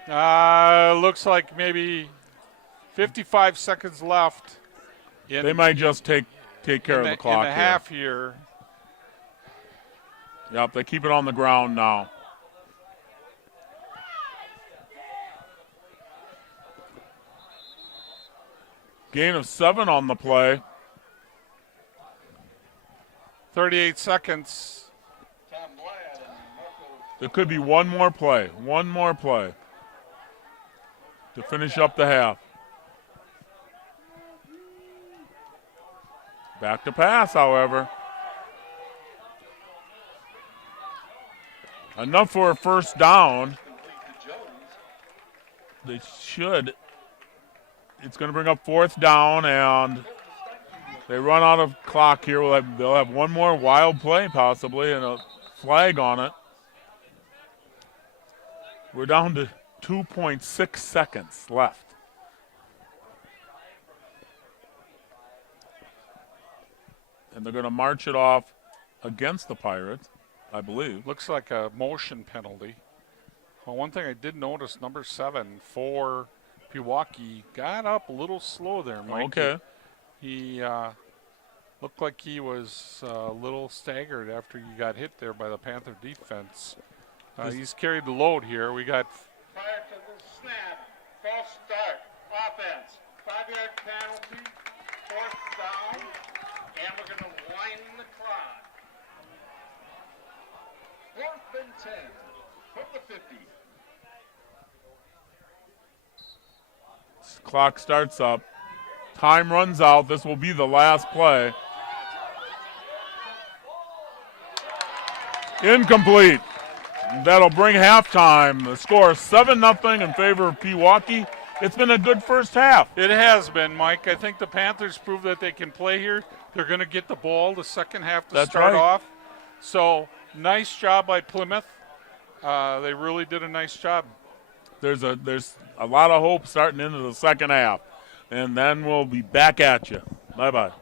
Looks like maybe 55 seconds left. They might just take care of the clock in the half here. Yep, they keep it on the ground now. Gain of 7 on the play. 38 seconds. Tom Glad and Marco. There could be one more play to finish up the half. Back to pass, however. Enough for a first down. They should. It's going to bring up 4th down, and they run out of clock here. They'll have one more wild play possibly and a flag on it. We're down to 2.6 seconds left. And they're going to march it off against the Pirates, I believe. Looks like a motion penalty. Well, one thing I did notice, number 7 for Pewaukee got up a little slow there, Mike. Okay. He looked like he was a little staggered after he got hit there by the Panther defense. He's carried the load here. We got Prior to the snap, False start. Offense. 5-yard penalty. 4th down. And we're going to wind the clock. 4th and 10 from the 50. Clock starts up. Time runs out. This will be the last play. Incomplete. That'll bring halftime. The score 7-0 in favor of Pewaukee. It's been a good first half. It has been, Mike. I think the Panthers proved that they can play here. They're going to get the ball the second half to That's start right. off. So, nice job by Plymouth. They really did a nice job. There's a lot of hope starting into the second half. And then we'll be back at you. Bye-bye.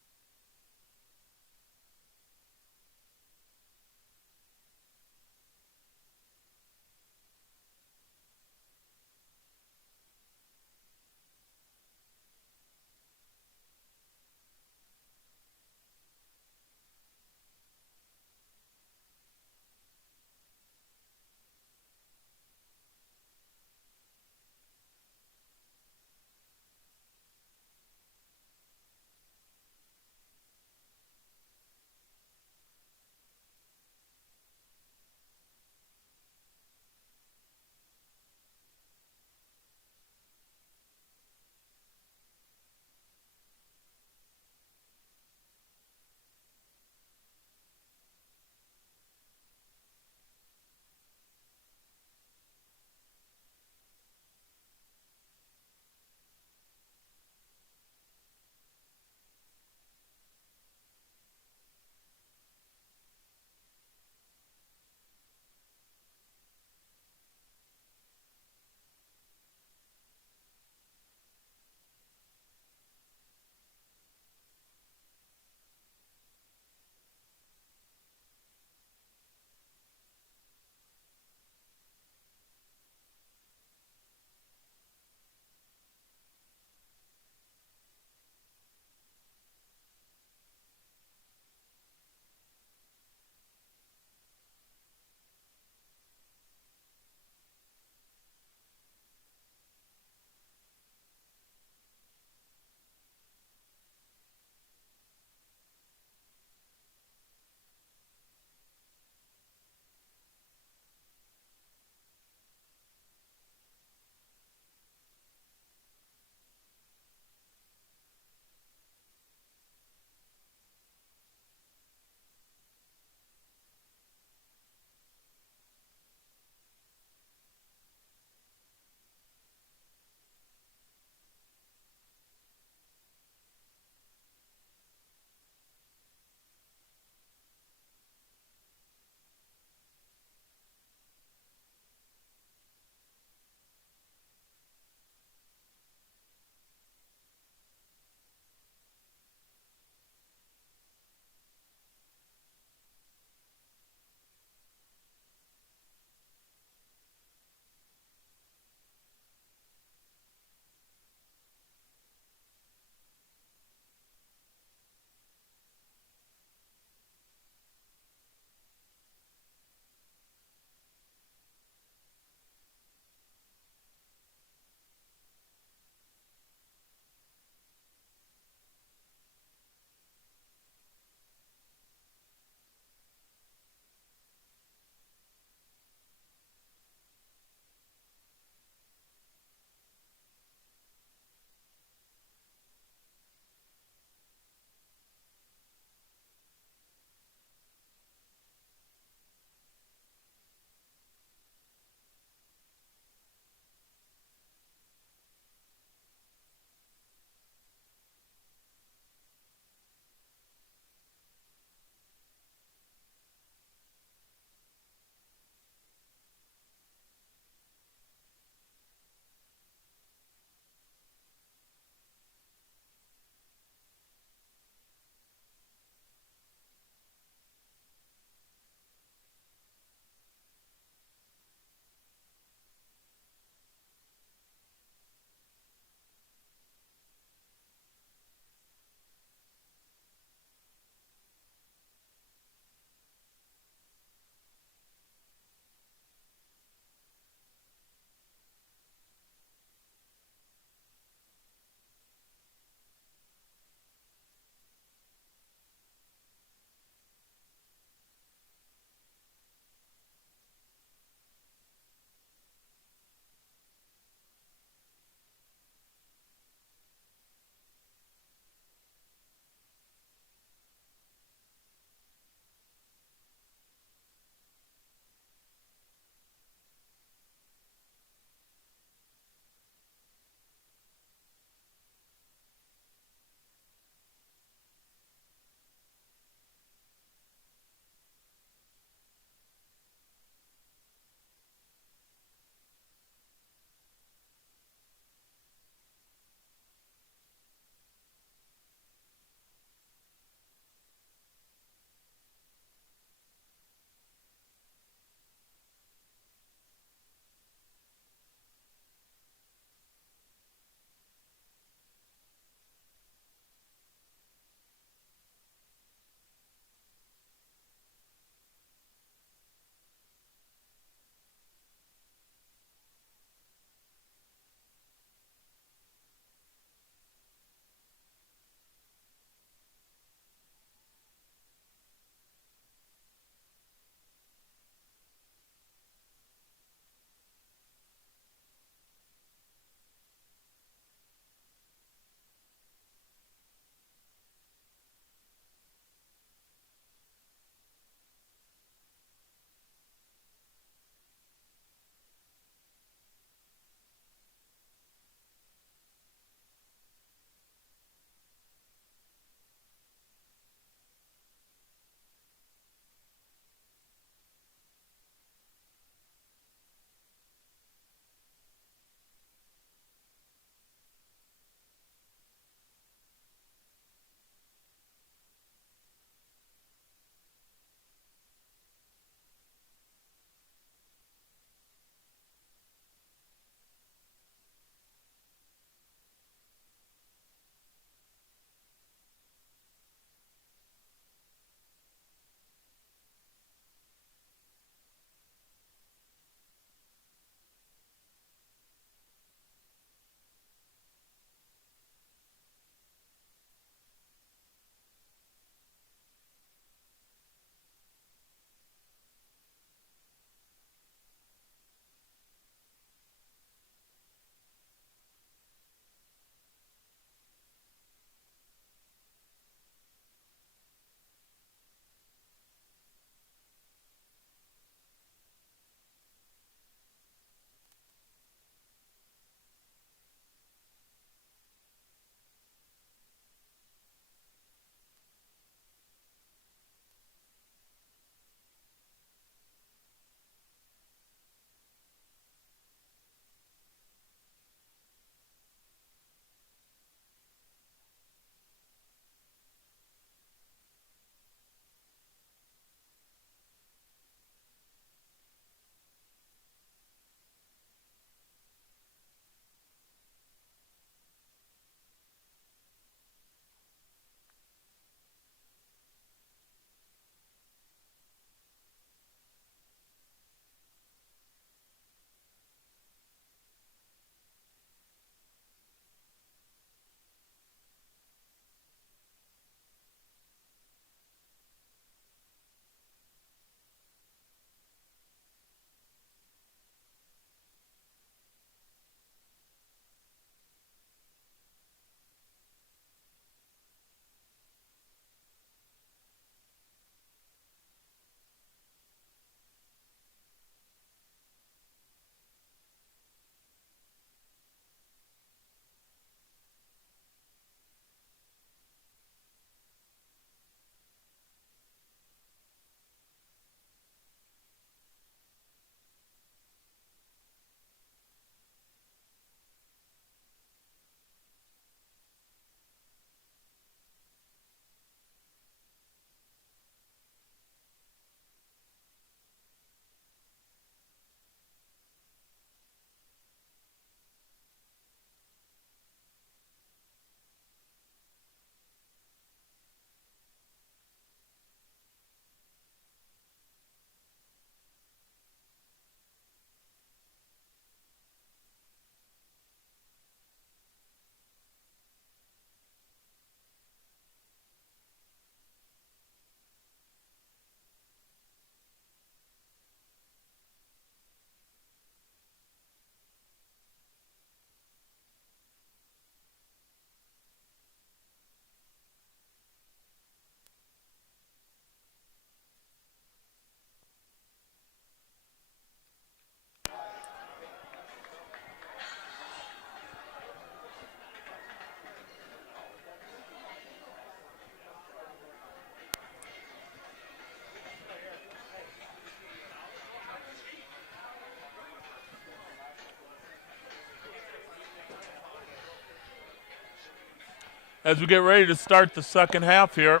As we get ready to start the second half here,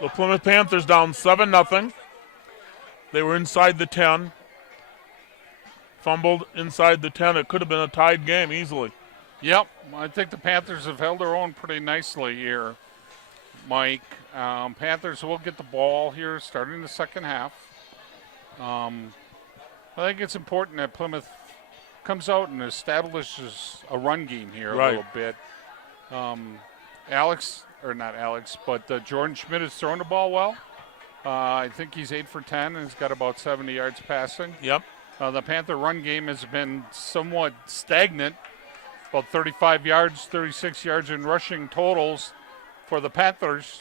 the Plymouth Panthers down 7-0. They were inside the 10. Fumbled inside the 10. It could have been a tied game easily. Yep, I think the Panthers have held their own pretty nicely here, Mike. Panthers will get the ball here starting the second half. I think it's important that Plymouth comes out and establishes a run game here a little bit. Jordan Schmidt has thrown the ball well. I think he's 8 for 10 and he's got about 70 yards passing. Yep. The Panther run game has been somewhat stagnant, about 35 yards, 36 yards in rushing totals for the Panthers.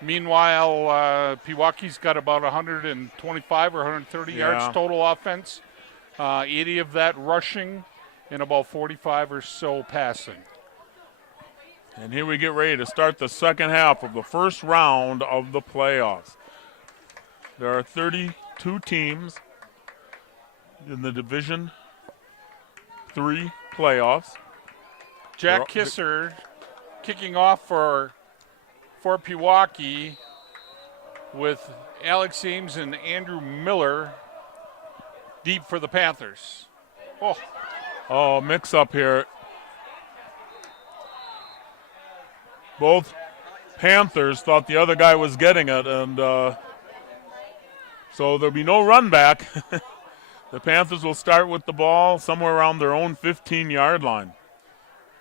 Meanwhile, Pewaukee's got about 125 or 130 yards total offense, 80 of that rushing, and about 45 or so passing. And here we get ready to start the second half of the first round of the playoffs. There are 32 teams in the Division III playoffs. Jack Kisser kicking off for Pewaukee with Alex Ames and Andrew Miller deep for the Panthers. Oh, mix up here. Both Panthers thought the other guy was getting it, and so there'll be no run back. The Panthers will start with the ball somewhere around their own 15-yard line.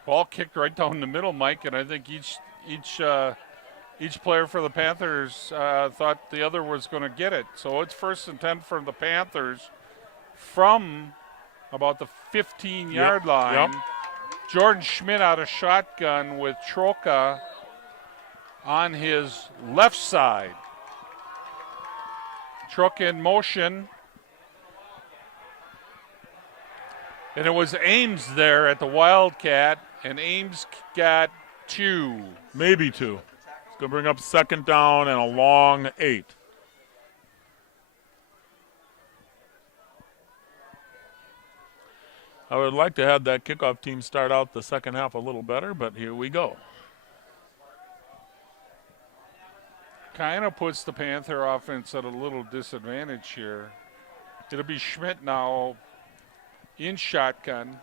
Ball kicked right down the middle, Mike, and I think each player for the Panthers thought the other was going to get it. So it's 1st and 10 for the Panthers from about the 15-yard line. Yep. Jordan Schmidt out of shotgun with Troka on his left side. Troka in motion. And it was Ames there at the Wildcat, and Ames got 2. Maybe 2. It's going to bring up second down and a long 8. I would like to have that kickoff team start out the second half a little better, but here we go. Kind of puts the Panther offense at a little disadvantage here. It'll be Schmidt now in shotgun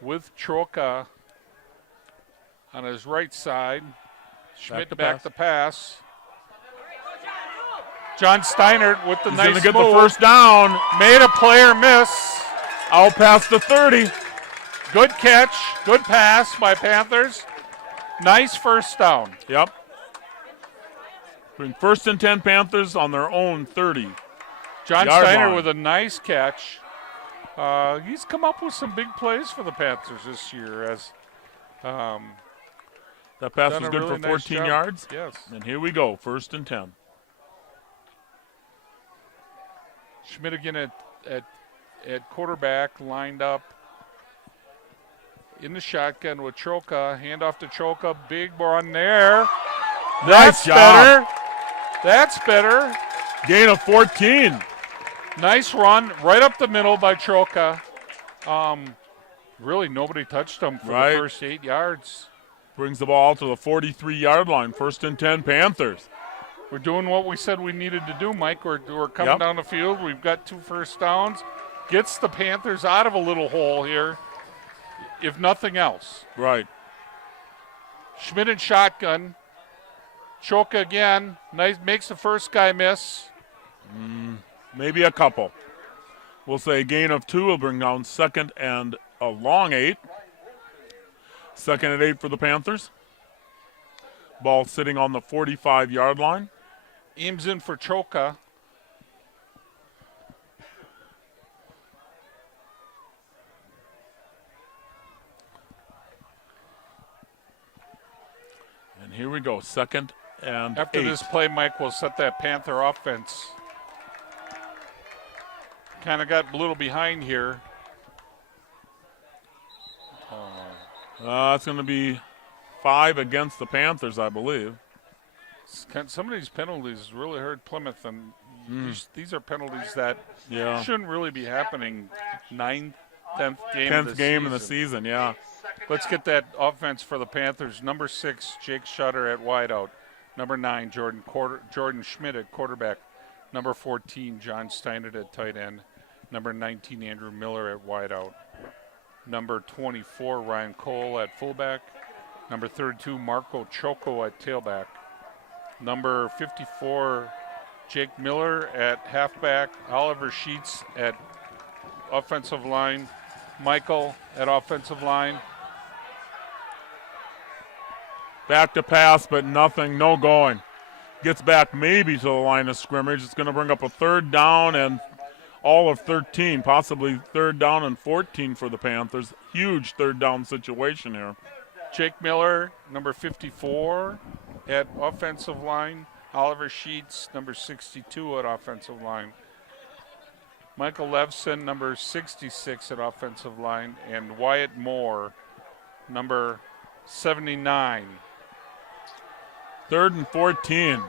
with Troka on his right side. Schmidt back to pass. John Steinert with the He's nice going to get move. the first down. Made a player miss. Out past the 30. Good catch. Good pass by Panthers. Nice first down. Yep. Bring 1st and 10 Panthers on their own 30. John Yard Steiner line. with a nice catch. He's come up with some big plays for the Panthers this year. As That pass done was a good really for nice 14 job. yards. Yes. And here we go, 1st and 10. Schmidt again at quarterback, lined up in the shotgun with Troka. Handoff to Troka. Big run there. Nice That's job. better. That's better. Gain of 14. Nice run right up the middle by Troka. Really, nobody touched him for the first 8 yards. Brings the ball to the 43-yard line. 1st and 10 Panthers. We're doing what we said we needed to do, Mike. We're coming down the field. We've got 2 first downs. Gets the Panthers out of a little hole here, if nothing else. Right. Schmidt in shotgun. Troka again. Nice, makes the first guy miss. Maybe a couple. We'll say gain of 2 will bring down 2nd and a long 8. 2nd and 8 for the Panthers. Ball sitting on the 45-yard line. Ames in for Troka. And here we go, 2nd and After 8. this play, Mike will set that Panther offense. Kind of got a little behind here. It's going to be 5 against the Panthers, I believe. Some of these penalties really hurt Plymouth, and these are penalties that Yeah. shouldn't really be happening. 9th, 10th game 10th game in the season, yeah. Let's get that offense for the Panthers. Number 6, Jake Shutter at wideout. Number 9, Jordan Schmidt at quarterback. Number 14, John Steinert at tight end. Number 19, Andrew Miller at wideout. Number 24, Ryan Cole at fullback. Number 32, Marco Choco at tailback. Number 54, Jake Miller at halfback. Oliver Sheets at offensive line. Michael at offensive line. Back to pass, but nothing, no going. Gets back maybe to the line of scrimmage. It's going to bring up a third down and all of 13, possibly third down and 14 for the Panthers. Huge third down situation here. Jake Miller, number 54 at offensive line. Oliver Sheets, number 62 at offensive line. Michael Levson, number 66 at offensive line. And Wyatt Moore, number 79. Third and 14.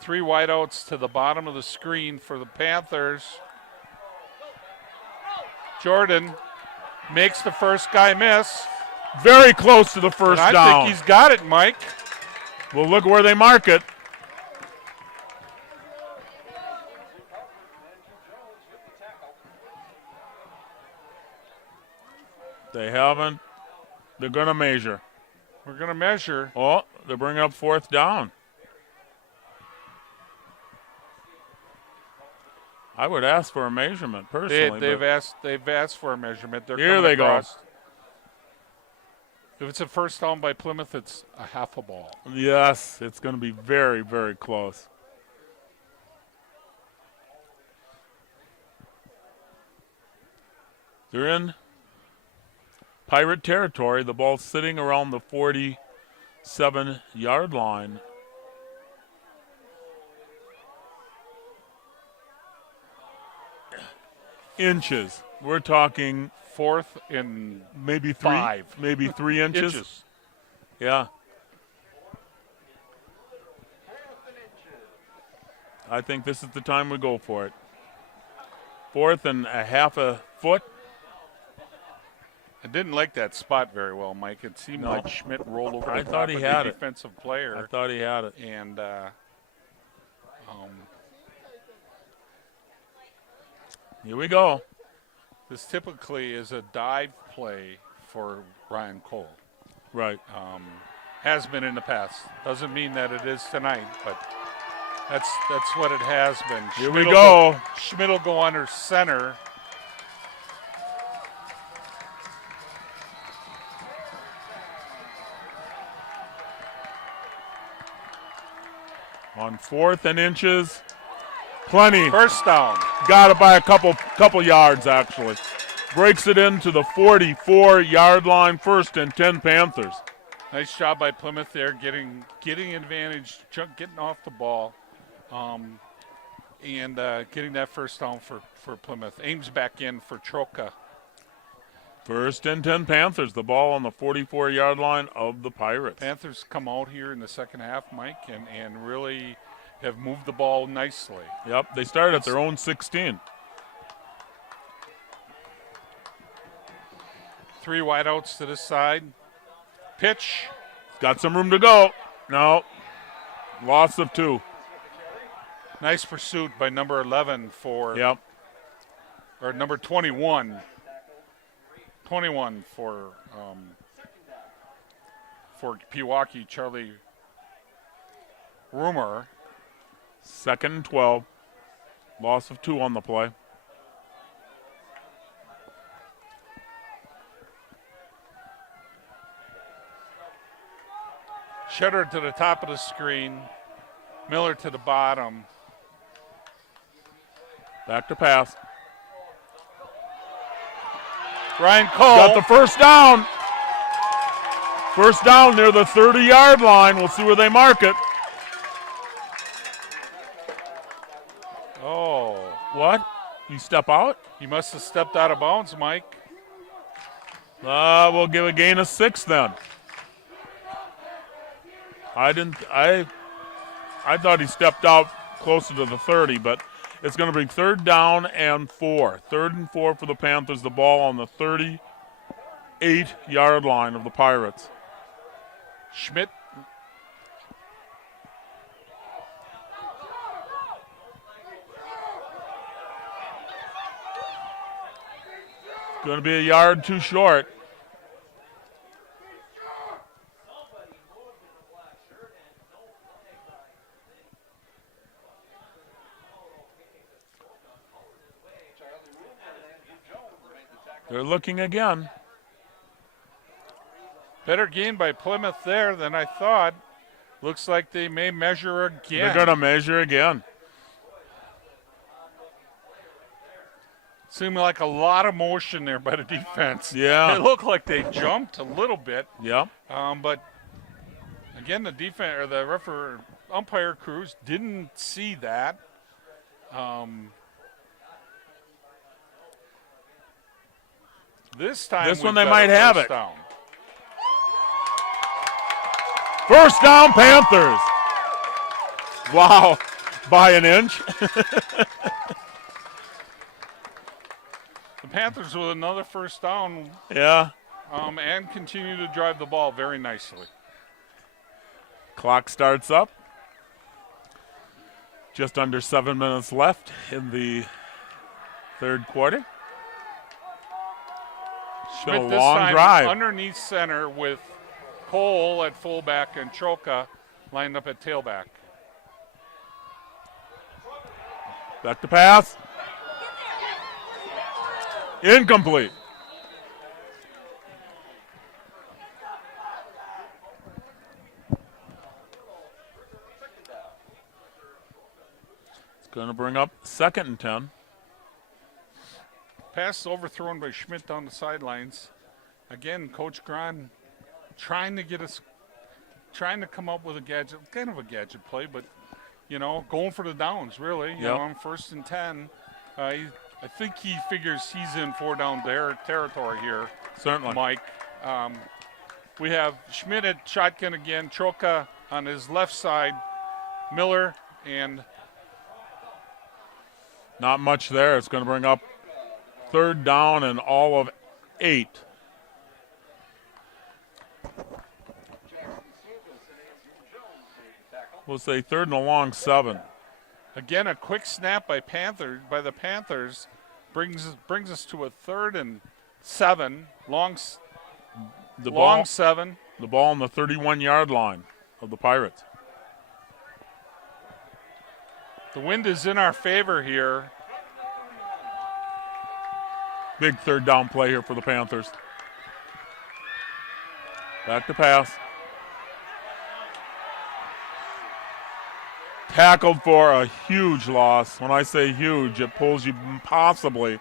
3 wideouts to the bottom of the screen for the Panthers. Jordan makes the first guy miss. Very close to the first And I down. think he's got it, Mike. Well, look where they mark it. They haven't. They're going to measure. We're going to measure. Oh, they're bringing up fourth down. I would ask for a measurement personally. They've asked for a measurement. They're Here coming they go. across. If it's a first down by Plymouth, it's a half a ball. Yes, it's going to be very, very close. They're in Pirate territory. The ball's sitting around the 47-yard line. Inches. We're talking 4th and maybe 3, 5. maybe 3 inches. Yeah. I think this is the time we go for it. 4th and a half a foot. I didn't like that spot very well, Mike. It seemed No. like Schmidt rolled over I the thought top he of had the it. defensive player. I thought he had it. And Here we go. this typically is a dive play for Ryan Cole. Right. Has been in the past. Doesn't mean that it is tonight, but that's what it has been. Here we go. Schmidt will go under center. On 4th and inches. Plenty. First down. Got it by a couple yards, actually. Breaks it into the 44-yard line. 1st and 10 Panthers. Nice job by Plymouth there, getting advantage, getting off the ball, and getting that first down for Plymouth. Ames back in for Troca. 1st and 10 Panthers. The ball on the 44-yard line of the Pirates. Panthers come out here in the second half, Mike, and really have moved the ball nicely. Yep, they started at their own 16. 3 wideouts to this side. Pitch. Got some room to go. No. Loss of 2. Nice pursuit by number 11 Yep. or number 21. 21 for Pewaukee, Charlie Rumor. 2nd and 12. Loss of 2 on the play. Shutter to the top of the screen. Miller to the bottom. Back to pass. Ryan Cole. Got the first down. First down near the 30-yard line. We'll see where they mark it. Oh, What? You step out? he must have stepped out of bounds, Mike. We'll give a gain of 6 then. I thought he stepped out closer to the 30, but It's going to be 3rd down and 4. 3rd and 4 for the Panthers. The ball on the 38-yard line of the Pirates. Schmidt. Going to be a yard too short. They're looking again. Better gain by Plymouth there than I thought. Looks like they may measure again. They're going to measure again. Seemed like a lot of motion there by the defense. Yeah. It looked like they jumped a little bit. Yeah. But again, the defense or the umpire crews didn't see that. This time, This we've one they got might a have first it. down. First down, Panthers. Wow, by an inch. The Panthers with another first down Yeah. and continue to drive the ball very nicely. Clock starts up. Just under 7 minutes left in the 3rd quarter. Schmidt Been a this long time drive. underneath center with Cole at fullback and Choka lined up at tailback. Back to pass. Incomplete. It's going to bring up 2nd and 10. Pass overthrown by Schmidt down the sidelines. Again, Coach Grahn trying to come up with a gadget play, but going for the downs really. You know, on 1st and 10. I think he figures he's in 4-down territory here. Certainly. Mike. We have Schmidt at shotgun again, Choka on his left side, Miller, and Not much there. It's going to bring up 3rd down and all of 8. We'll say 3rd and a long 7. again a quick snap by the Panthers brings us to a 3rd and 7, long 7. The ball on the 31-yard line of the Pirates. The wind is in our favor here. Big 3rd down play here for the Panthers. Back to pass. Tackled for a huge loss. When I say huge, it pulls you possibly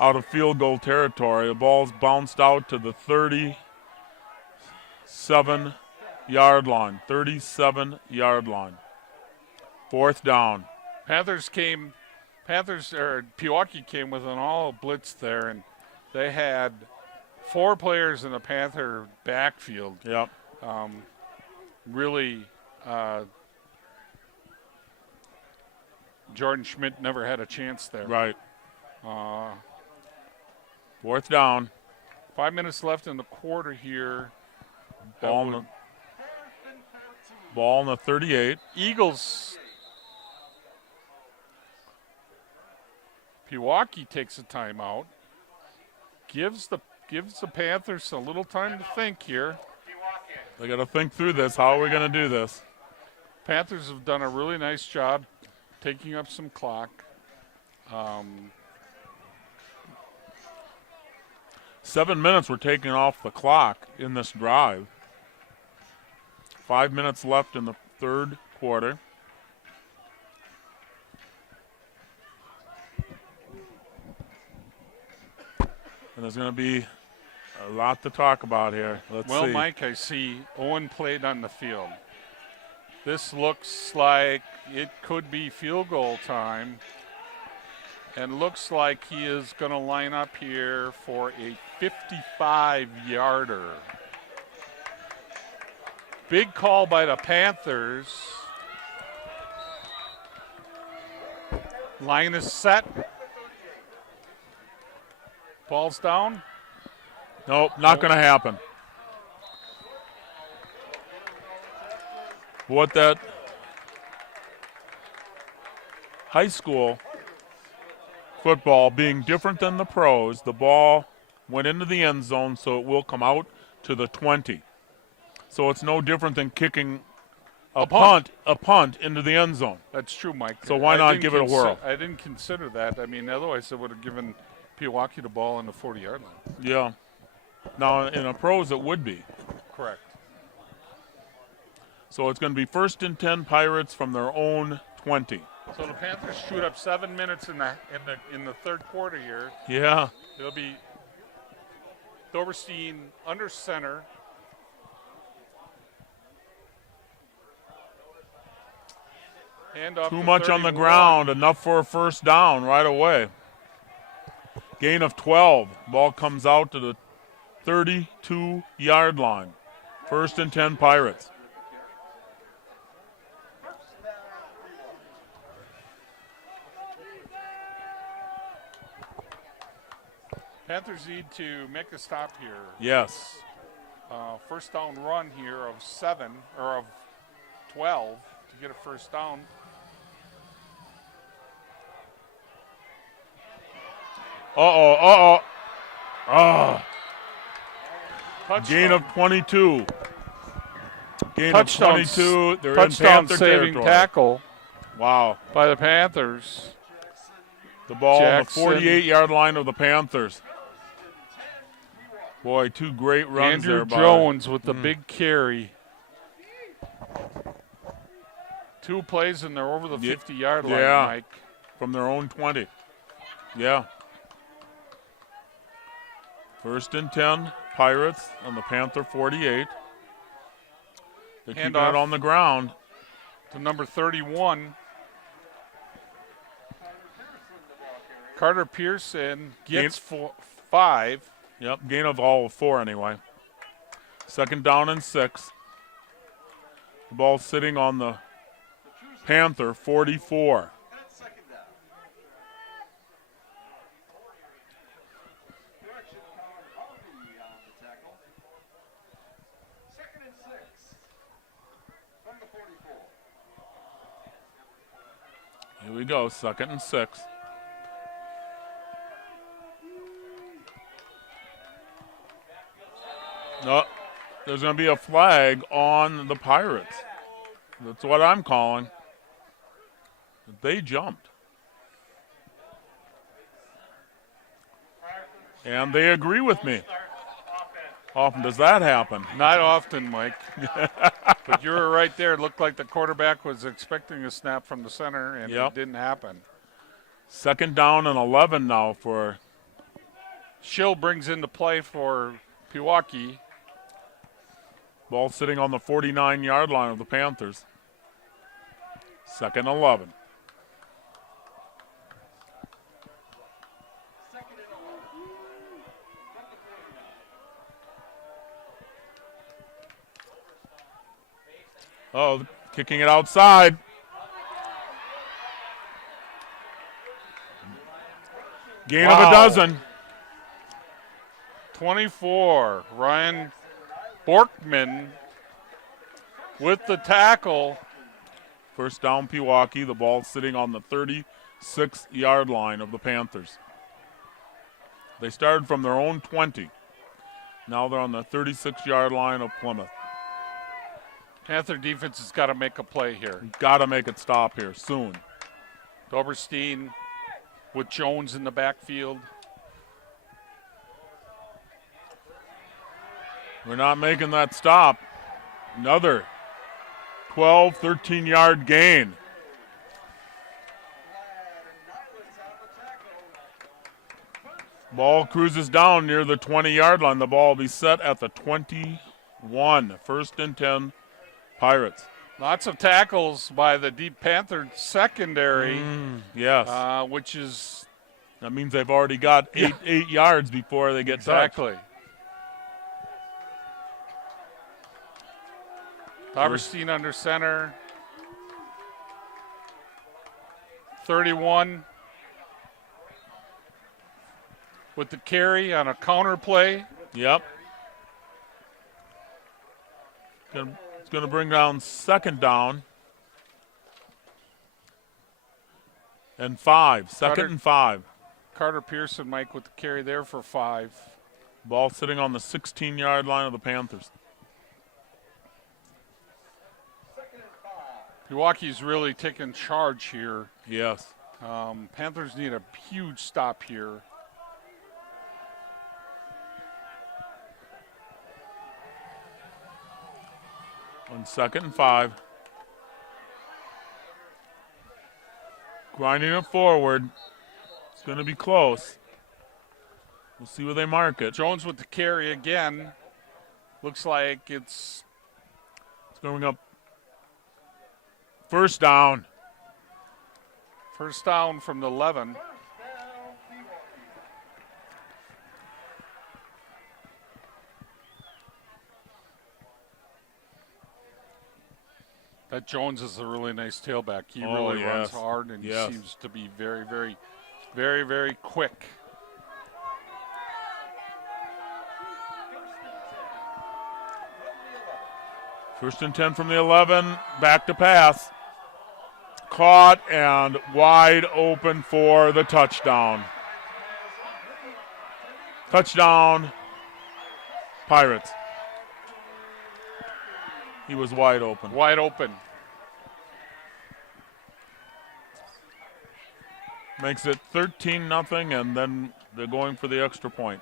out of field goal territory. The ball's bounced out to the 37-yard line. 37-yard line. 4th down. Pewaukee came with an all blitz there, and they had 4 players in the Panther backfield. Yep. Really, Jordan Schmidt never had a chance there. Right. 4th down. 5 minutes left in the quarter here. Ball on the 38. Eagles. Pewaukee takes a timeout. Gives the Panthers a little time to think here. They got to think through this. How are we going to do this? Panthers have done a really nice job taking up some clock. 7 minutes were taken off the clock in this drive. 5 minutes left in the 3rd quarter. And there's going to be a lot to talk about here. Let's see. Mike, I see Owen played on the field. This looks like it could be field goal time. And looks like he is going to line up here for a 55-yarder. Big call by the Panthers. Line is set. Ball's down. Nope, not going to happen. What that high school football being different than the pros, the ball went into the end zone, so it will come out to the 20. So it's no different than kicking a punt into the end zone. That's true, Mike. So why not give it a whirl? I didn't consider that. I mean, otherwise it would have given Pewaukee the ball on the 40-yard line. Yeah. Now, in a pros, it would be. Correct. So it's going to be 1st and 10 Pirates from their own 20. So the Panthers shoot up 7 minutes in the third quarter here. Yeah. It'll be Doberstein under center. Hand off Too to much on the 31. ground, enough for a first down right away. Gain of 12. Ball comes out to the 32-yard line. 1st and 10 Pirates. Panthers need to make a stop here. Yes. First down run here of 7 or of 12 to get a first down. Oh. Gain Touchdown. of 22. Gain Touchdown, of 22. They're in touchdown Panther saving territory. tackle Wow. by the Panthers. The ball Jackson. on the 48-yard line of the Panthers. Boy, 2 great runs Andrew there by Jones with the big carry. 2 plays and they're over the 50-yard line, yeah. Mike. from their own 20. Yeah. 1st and 10, Pirates on the Panther 48. They're keeping Handoff it on the ground. To number 31. Carter Pearson gets 5. Yep, gain of all of 4 anyway. 2nd down and 6. The ball sitting on the Panther 44. That's second down. Correction on the tackle. 2nd and 6 from the 44. Here we go, 2nd and 6. No, there's going to be a flag on the Pirates. That's what I'm calling. They jumped. And they agree with me. Often does that happen? Not often, Mike. But you were right there. It looked like the quarterback was expecting a snap from the center, and Yep. it didn't happen. 2nd down and 11 now for Schill brings into play for Pewaukee. ball sitting on the 49-yard line of the Panthers. 2nd 11. Oh, kicking it outside. Gain of a Wow. dozen. 24, Ryan Borkman with the tackle. 1st down, Pewaukee. The ball sitting on the 36-yard line of the Panthers. They started from their own 20. Now they're on the 36-yard line of Plymouth. Panther defense has got to make a play here. Got to make it stop here soon. Doberstein with Jones in the backfield. We're not making that stop. Another 12, 13-yard gain. Ball cruises down near the 20-yard line. The ball will be set at the 21. 1st and 10, Pirates. Lots of tackles by the Deep Panther secondary, Yes. which is That means they've already got eight yards before they get touched. exactly. Doberstein under center. 31 with the carry on a counter play. Yep. It's going to bring down second down. And 5. Second Carter- and 5. Carter Pearson, Mike, with the carry there for 5. Ball sitting on the 16-yard line of the Panthers. Pewaukee's really taking charge here. Yes. Panthers need a huge stop here. On second and 5. Grinding it forward. It's going to be close. We'll see where they mark it. Jones with the carry again. Looks like it's going up. First down. first down from the 11. That Jones is a really nice tailback. He really runs hard, and he seems to be very, very, very, very quick. First and 10 from the 11. Back to pass. Caught and wide open for the touchdown. Touchdown, Pirates. He was wide open. Wide open. Makes it 13-0, and then they're going for the extra point.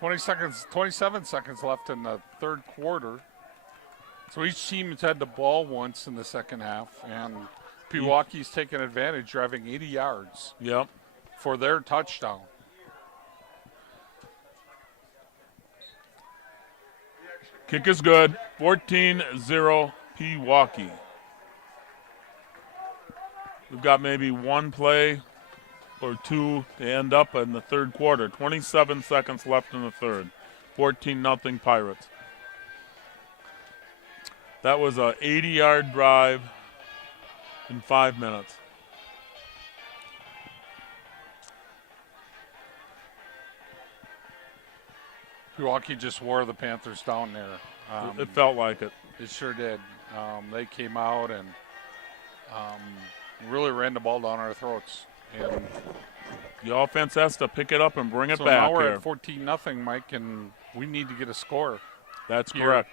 27 seconds left in the third quarter. So each team has had the ball once in the second half, and Pewaukee's taking advantage, driving 80 yards Yep. for their touchdown. Kick is good. 14-0 Pewaukee. We've got maybe one play or two to end up in the third quarter. 27 seconds left in the third. 14-0 Pirates. That was a 80-yard drive in 5 minutes. Pewaukee just wore the Panthers down there. It felt like it. It sure did. They came out and really ran the ball down our throats. And The offense has to pick it up and bring it so back now we're here. at 14-0, Mike, and we need to get a score. That's here. correct.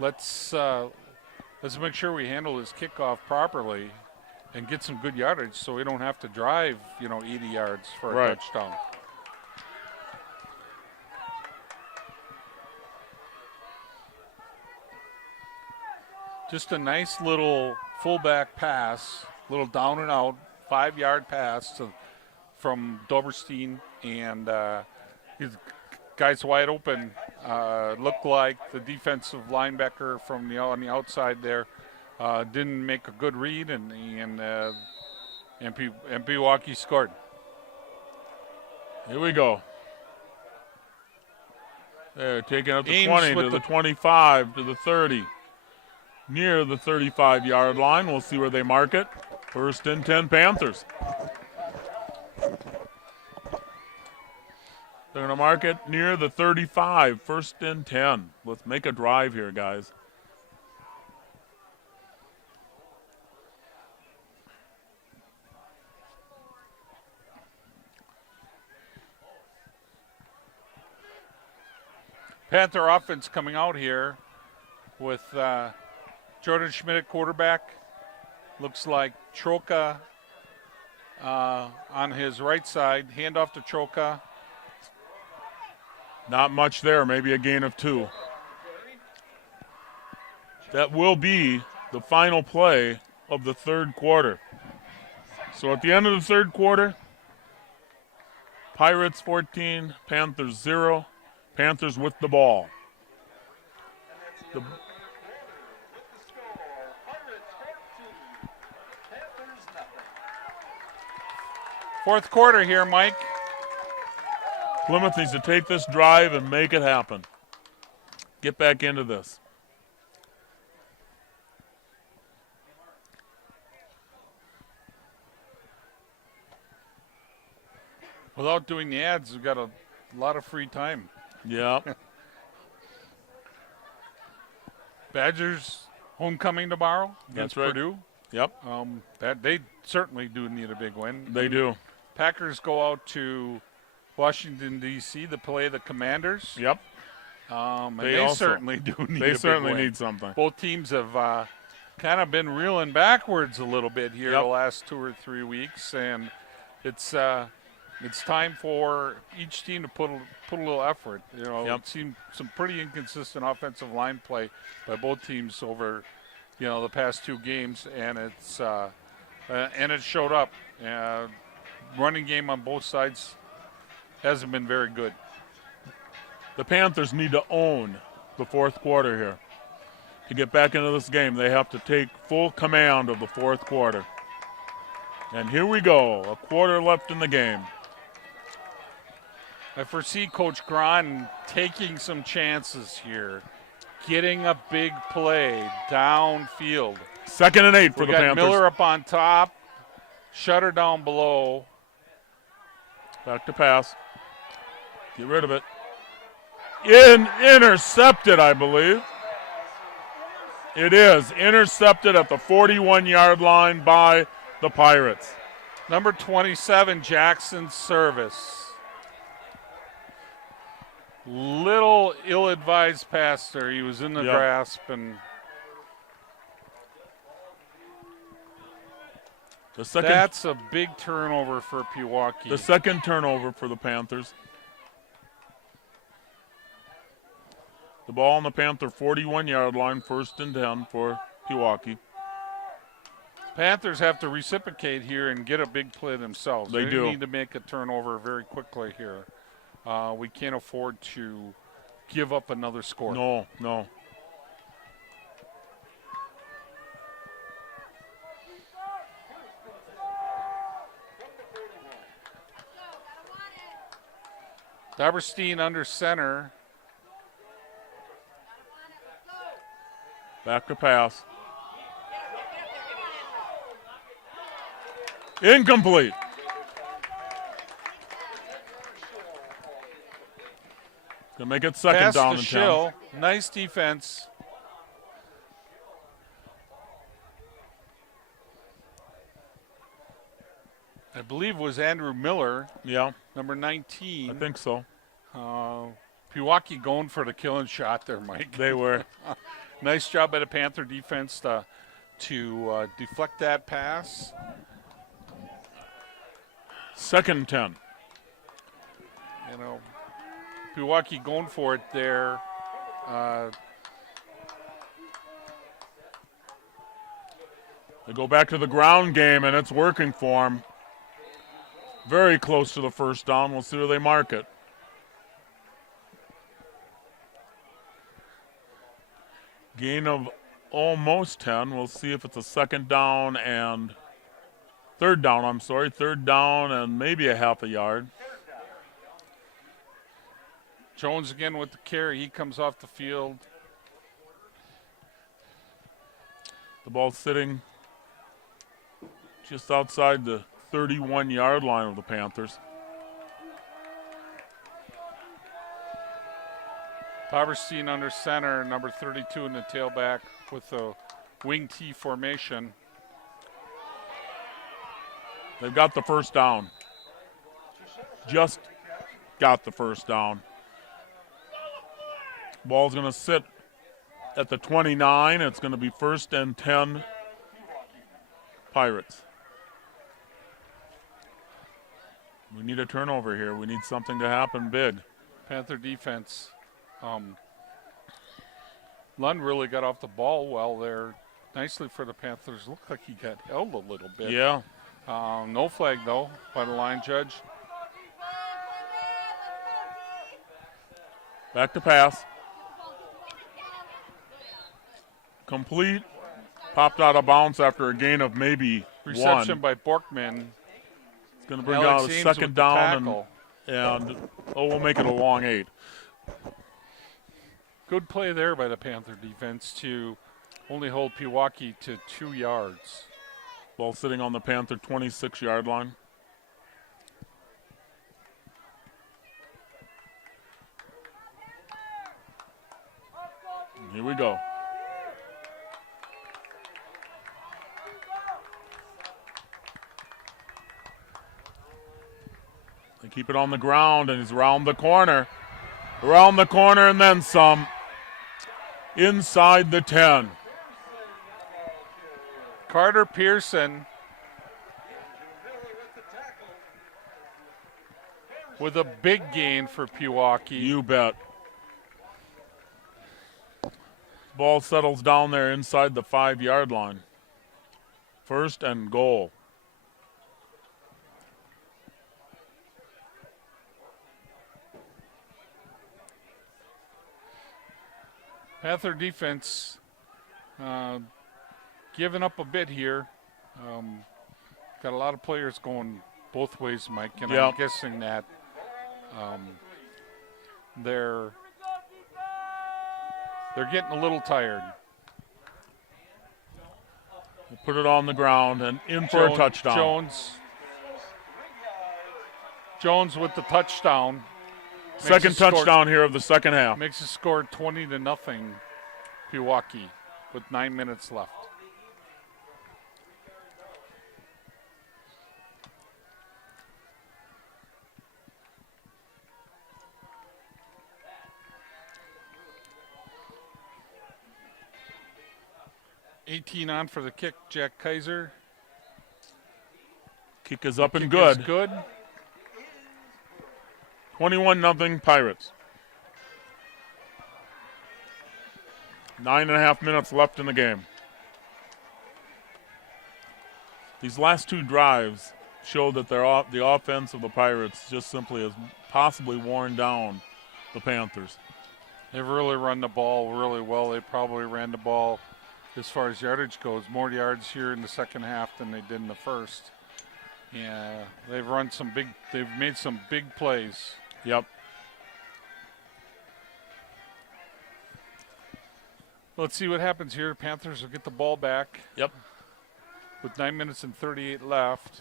Let's make sure we handle this kickoff properly and get some good yardage so we don't have to drive, 80 yards for a touchdown. Just a nice little fullback pass, little down and out, 5-yard pass from Doberstein, and his guys wide open. Looked like the defensive linebacker on the outside there didn't make a good read, and Pewaukee scored. Here we go. They're taking up the Ames 20 with to the- the 25 to the 30. Near the 35-yard line. We'll see where they mark it. First and 10 Panthers. They're going to mark it near the 35. First and 10. Let's make a drive here, guys. Panther offense coming out here with Jordan Schmidt at quarterback. Looks like Troka on his right side. Handoff to Troka. Not much there, maybe a gain of 2. That will be the final play of the third quarter. So at the end of the third quarter, Pirates 14, Panthers 0. Panthers with the ball. Fourth quarter here, Mike. Plymouth needs to take this drive and make it happen. Get back into this. Without doing the ads, we've got a lot of free time. Yeah. Badgers homecoming tomorrow against That's right. Purdue. Yep. That they certainly do need a big win. They do. Packers go out to Washington, D.C. to play the Commanders. Yep. And They they also- certainly do need a They big certainly win. need something. Both teams have kind of been reeling backwards a little bit here Yep. the last 2 or 3 weeks, and it's time for each team to put a little effort. You know, Yep. it seemed some pretty inconsistent offensive line play by both teams over, the past 2 games, and it showed up. Running game on both sides hasn't been very good. The Panthers need to own the fourth quarter here. To get back into this game, they have to take full command of the fourth quarter. And here we go, a quarter left in the game. I foresee Coach Gron taking some chances here, getting a big play downfield. 2nd and 8 for We the got Panthers. Miller up on top, Shutter down below. Back to pass. Get rid of it. Intercepted, I believe. It is intercepted at the 41-yard line by the Pirates. Number 27, Jackson Service. Little ill-advised pass there. He was in the Yep. grasp, and that's a big turnover for Pewaukee. The second turnover for the Panthers. The ball on the Panther 41-yard line, 1st and 10 for Pewaukee. Panthers have to reciprocate here and get a big play themselves. They do. Need to make a turnover very quickly here. We can't afford to give up another score. No. Daberstein under center. Back to pass. Incomplete. Gonna make it second Pass down to and 10. Schill. Nice defense. I believe it was Andrew Miller, Yeah, number 19. I think so. Pewaukee going for the killing shot there, Mike. They were. Nice job by the Panther defense to deflect that pass. 2nd and 10. Pewaukee going for it there. They go back to the ground game, and it's working for them. Very close to the first down. We'll see where they mark it. Gain of almost 10. We'll see if it's a 2nd down and 3rd down, 3rd down and maybe a half a yard. Jones again with the carry. He comes off the field. The ball's sitting just outside the 31-yard line of the Panthers. Paverstein under center, number 32 in the tailback with the wing T formation. They've got the first down. Just got the first down. Ball's going to sit at the 29. It's going to be 1st and 10 Pirates. We need a turnover here. We need something to happen big. Panther defense. Lund really got off the ball well there. Nicely for the Panthers. Looked like he got held a little bit. Yeah. No flag, though, by the line judge. Back to pass. Complete. Popped out of bounds after a gain of maybe Reception 1. by Borkman. It's going to bring Alex out a Ames 2nd with the down tackle. and we'll make it a long 8. Good play there by the Panther defense to only hold Pewaukee to 2 yards. Ball sitting on the Panther 26-yard line. Here we go. They keep it on the ground, and he's around the corner. Around the corner and then some. Inside the 10. Carter Pearson with a big gain for Pewaukee. You bet. Ball settles down there inside the 5-yard line. First and goal. Panther defense giving up a bit here. Got a lot of players going both ways, Mike, and Yep. I'm guessing that they're getting a little tired. We'll put it on the ground and in for a touchdown. Jones with the touchdown. Second touchdown here of the second half. Makes the score 20-0, Pewaukee, with 9 minutes left. $18 on for the kick, Jack Kaiser. Kick is up and Kick good. is good. 21-0 Pirates. 9.5 minutes left in the game. These last two drives show that the offense of the Pirates just simply has possibly worn down the Panthers. They've really run the ball really well. They probably ran the ball, as far as yardage goes, more yards here in the second half than they did in the first. Yeah, they've made some big plays. Yep. Let's see what happens here. Panthers will get the ball back. Yep. With 9 minutes and 38 left.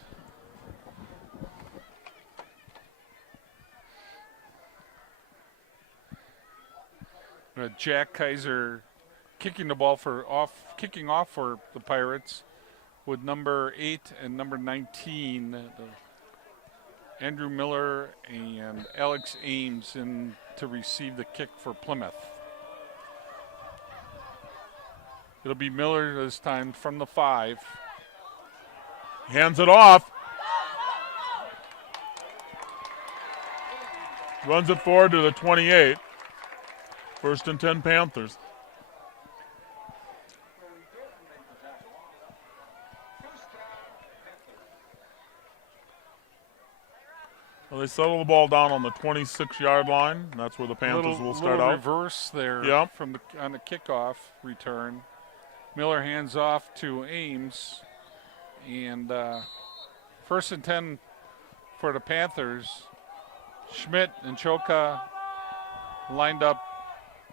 Jack Kaiser kicking the ball kicking off for the Pirates with number 8 and number 19. Andrew Miller and Alex Ames in to receive the kick for Plymouth. It'll be Miller this time from the 5. Hands it off. Runs it forward to the 28. First and 10 Panthers. Well, they settle the ball down on the 26-yard line. And that's where the Panthers will start little out. Reverse there Yep. on the kickoff return. Miller hands off to Ames. And first and 10 for the Panthers. Schmidt and Choka lined up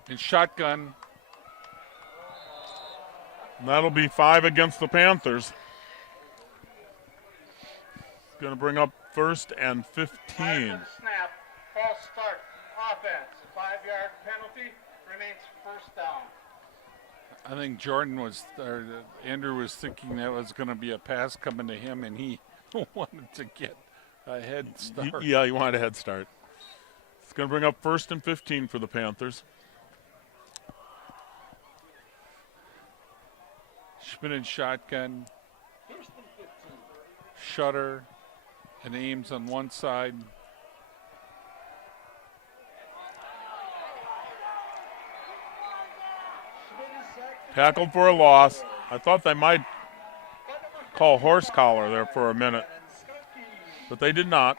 in shotgun. And that'll be 5 against the Panthers. Going to bring up first and 15. Snap, false start, offense, 5-yard penalty, remains first down. I think Andrew was thinking that was going to be a pass coming to him, and he wanted to get a head start. Yeah, he wanted a head start. It's going to bring up first and 15 for the Panthers. Schmidt and shotgun. Shutter and Ames on one side. Tackled for a loss. I thought they might call horse collar there for a minute, but they did not.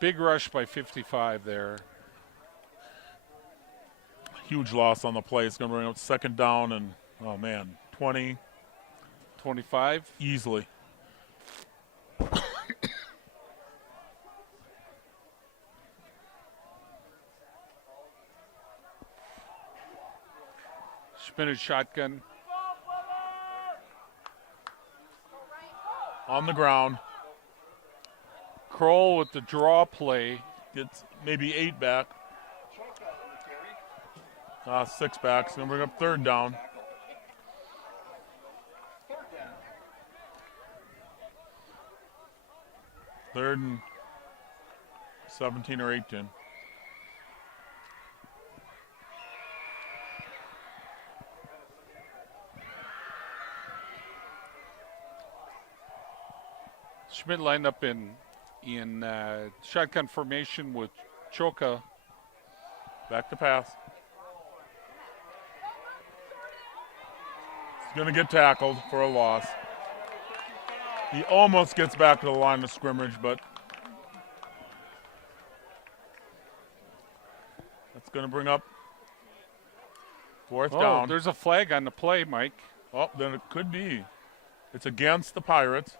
Big rush by 55 there. Huge loss on the play. It's going to bring up second down and, 20. 25. Easily. Schmidt shotgun. On the ground. Kroll with the draw play. Gets maybe 8 back. Six backs. Going to bring up third down. Third down. Third and 17 or 18. Schmidt lined up in shotgun formation with Choka. Back to pass. He's going to get tackled for a loss. He almost gets back to the line of scrimmage, but that's going to bring up fourth down. There's a flag on the play, Mike. Oh, then it could be. It's against the Pirates.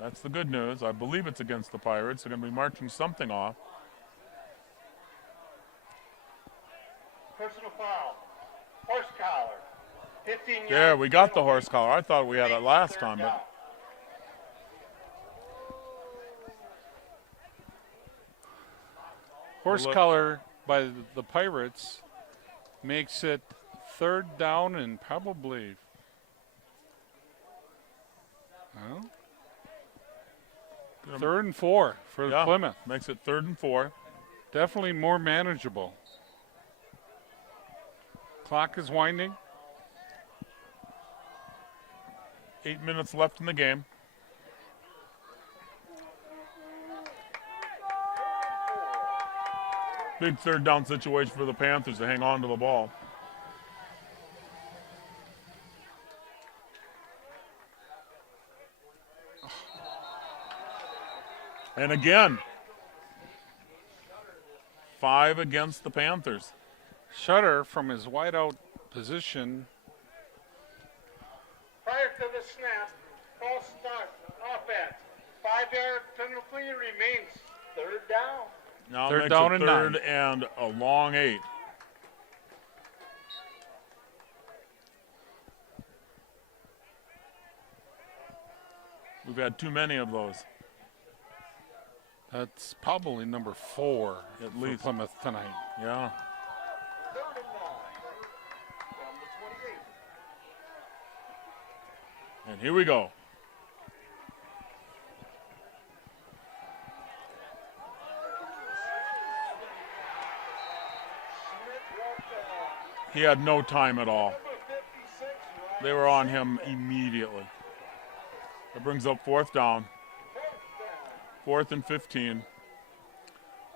That's the good news. I believe it's against the Pirates. They're going to be marching something off. Personal foul. Horse collar. 15 yards. There, we got the horse collar. I thought we had it last time, but Horse collar by the Pirates makes it third down and probably. Well, third and 4 for Plymouth. Makes it 3rd and 4. Definitely more manageable. Clock is winding. 8 minutes left in the game. Big third down situation for the Panthers to hang on to the ball. And again, 5 against the Panthers. Shutter from his wideout position. Prior to the snap, false start, offense. 5-yard penalty remains third down. Now Third makes down it and 3rd 9. and a long 8. We've had too many of those. That's probably number 4 At least. for Plymouth tonight. Yeah. Third and 9 from the 28. And here we go. He had no time at all. They were on him immediately. That brings up 4th down. 4th and 15.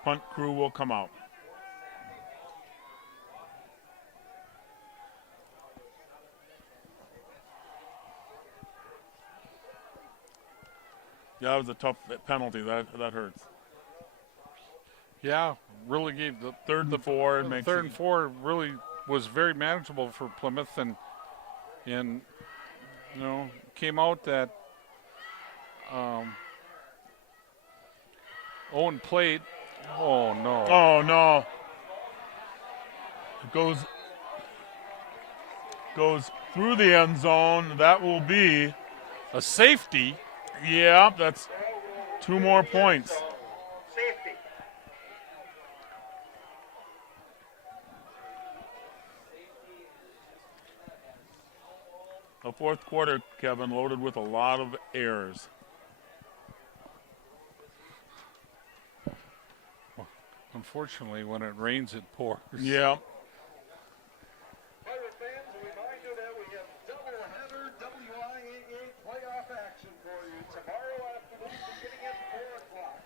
Punt crew will come out. Yeah, that was a tough penalty. That hurts. Yeah, really gave the 3rd and 4. the Makes 3rd it, and 4 really was very manageable for Plymouth, and came out that Owen played. Oh no! Oh no! It goes through the end zone. That will be A safety. Yeah, that's 2 more points. Safety. The 4th quarter, Kevin, loaded with a lot of errors. Unfortunately, when it rains, it pours. Yeah. Pirate fans, a reminder that we have double-header WIAA playoff action for you tomorrow afternoon beginning at 4 o'clock.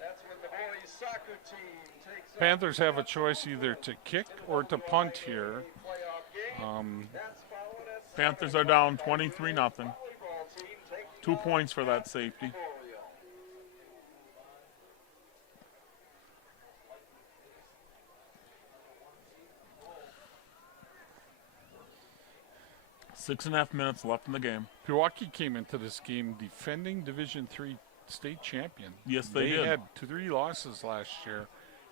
That's when the boys' soccer team takes on Panthers have a choice either to kick or to punt here. playoff game. That's followed at Panthers are down 23-0. volleyball team takes 2 points for that safety. Memorial. 6.5 minutes left in the game. Pewaukee came into this game defending Division III state champion. Yes, they did. They had 3 losses last year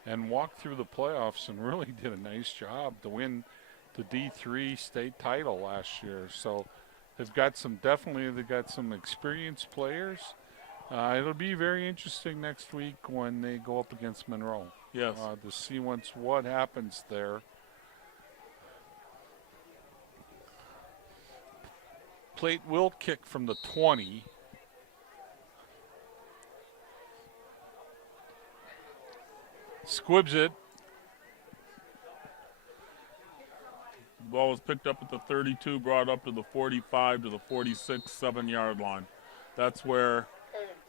and walked through the playoffs and really did a nice job to win the D3 state title last year. So they've got some experienced players. It'll be very interesting next week when they go up against Monroe. Yes. To see what happens there. Plate will kick from the 20. Squibs it. Ball was picked up at the 32, brought up to the 45 to the 46, 7-yard line. That's where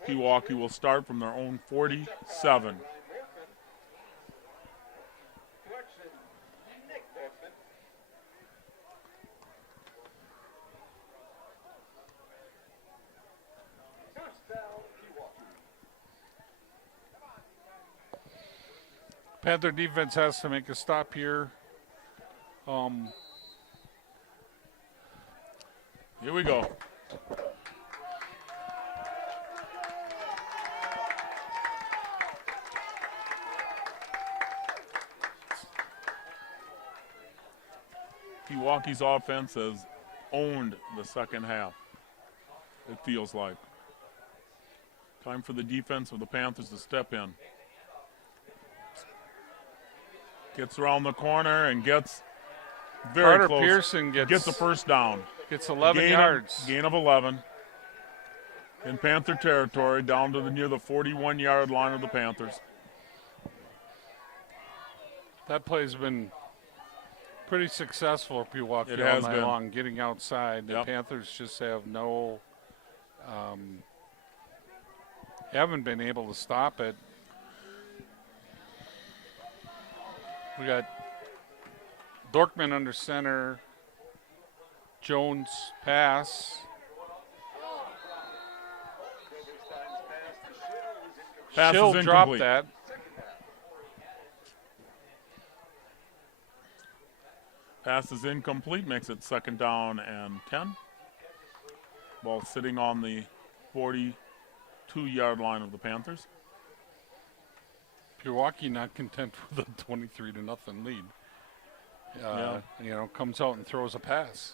Pewaukee will start from their own 47. Panther defense has to make a stop here. Here we go. Pewaukee's offense has owned the second half, it feels like. Time for the defense of the Panthers to step in. Gets around the corner and gets very Carter close. Pearson Gets the first down. Gets 11 Gain yards. Gain of 11 in Panther territory, down to near the 41-yard line of the Panthers. That play's been pretty successful for Pewaukee It all has night been. long, getting outside. The Yep. Panthers just have haven't been able to stop it. We got Dorkman under center. Jones pass. Pass Schill is dropped incomplete. that. Pass is incomplete, makes it 2nd down and 10. Ball sitting on the 42-yard line of the Panthers. Pewaukee not content with a 23-0 lead. Comes out and throws a pass.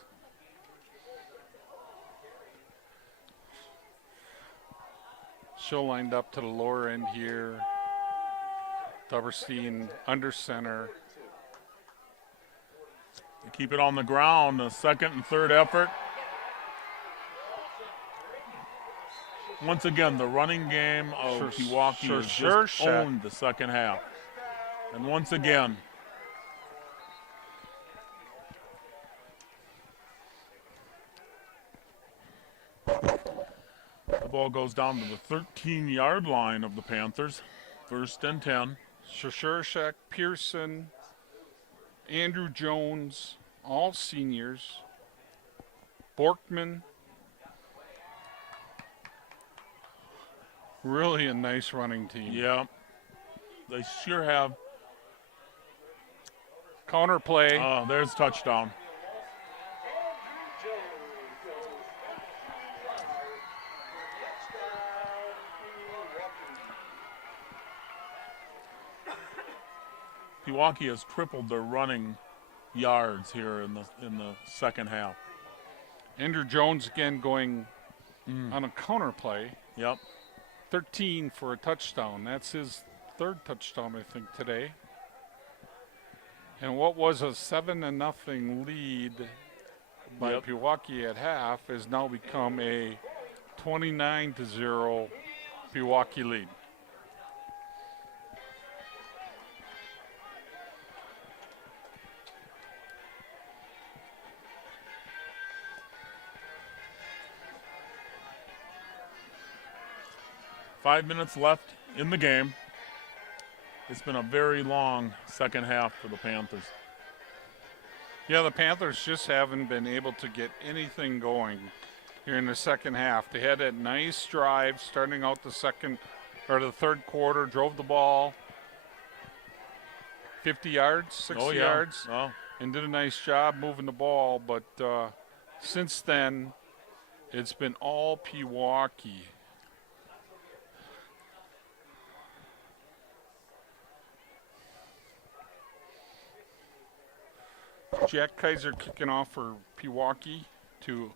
Schill lined up to the lower end here. Duberstein under center. They keep it on the ground, a 2nd and 3rd effort. Once again, the running game of Pewaukee has just owned the second half. And once again, the ball goes down to the 13-yard line of the Panthers. 1st and 10. Shoshershek, Pearson, Andrew Jones, all seniors. Borkman. Really a nice running team. Yeah, they sure have. Counter play. There's touchdown. Pewaukee has tripled their running yards here in the second half. Andrew Jones again going on a counter play. Yep. 13 for a touchdown. That's his 3rd touchdown, I think, today. And what was a 7-0 lead by Pewaukee at half has now become a 29-0 Pewaukee lead. Five minutes left in the game. It's been a very long second half for the Panthers. Yeah, the Panthers just haven't been able to get anything going here in the second half. They had a nice drive starting out the 3rd quarter, drove the ball 50 yards, 60 yards, and did a nice job moving the ball. But since then, it's been all Pewaukee. Jack Kaiser kicking off for Pewaukee to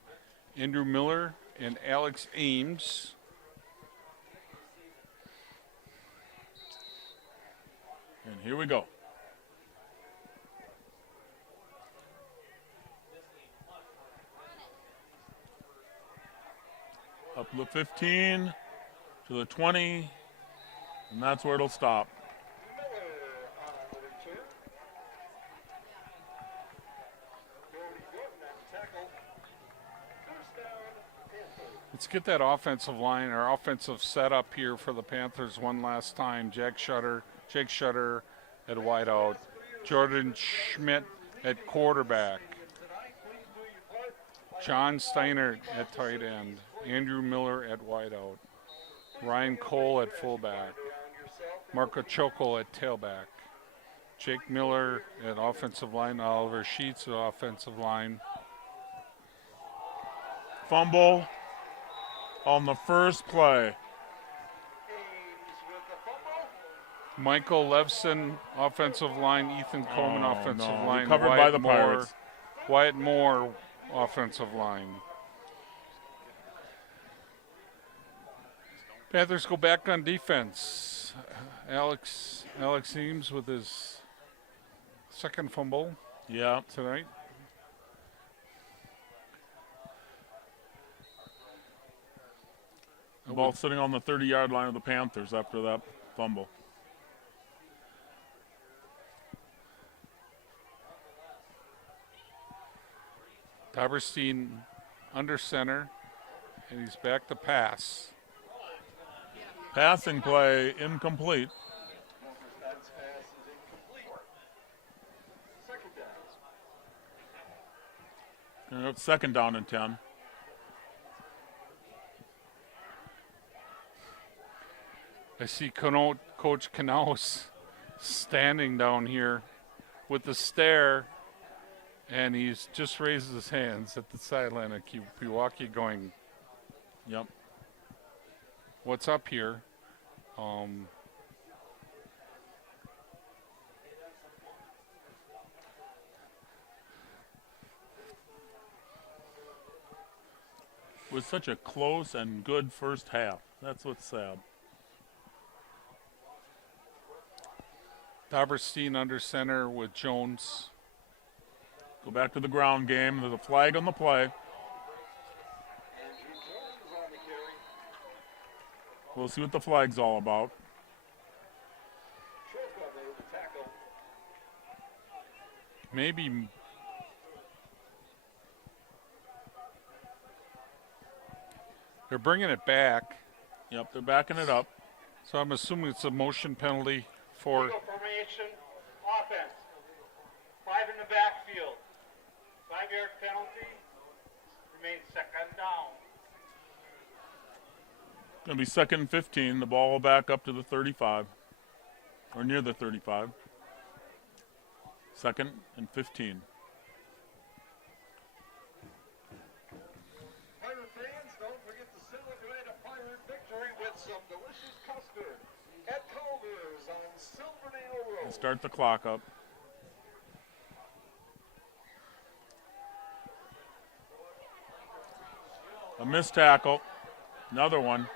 Andrew Miller and Alex Ames. Here we go. Up to the 15, to the 20, and that's where it'll stop. Let's get that offensive line or offensive setup here for the Panthers one last time. Jake Shutter at wideout. Jordan Schmidt at quarterback. John Steiner at tight end. Andrew Miller at wideout. Ryan Cole at fullback. Marco Choco at tailback. Jake Miller at offensive line. Oliver Sheets at offensive line. Fumble on the first play. Michael Levson, offensive line. Ethan Coleman, offensive line. Covered by the Pirates. Wyatt Moore, offensive line. Panthers go back on defense. Alex Eames with his second fumble tonight. The ball sitting on the 30-yard line of the Panthers after that fumble. Taberstein under center, and he's back to pass. Passing play incomplete. And it's second down and 10. I see Coach Knaus standing down here with the stare, and he's just raised his hands at the sideline at Pewaukee going, Yep. What's up here? It was such a close and good first half. That's what's sad. Taberstein under center with Jones. Go back to the ground game. There's a flag on the play. We'll see what the flag's all about. Maybe they're bringing it back. Yep, they're backing it up. So I'm assuming it's a motion penalty for Eagle formation, offense. 5 in the backfield. 5-yard penalty. Remains second down. Going to be second and 15. The ball will back up to the 35, or near the 35. Second and 15. Pirate fans, don't forget to celebrate a Pirate victory with some delicious custard at Culver's on Silverdale Road. And start the clock up. A missed tackle. Another one.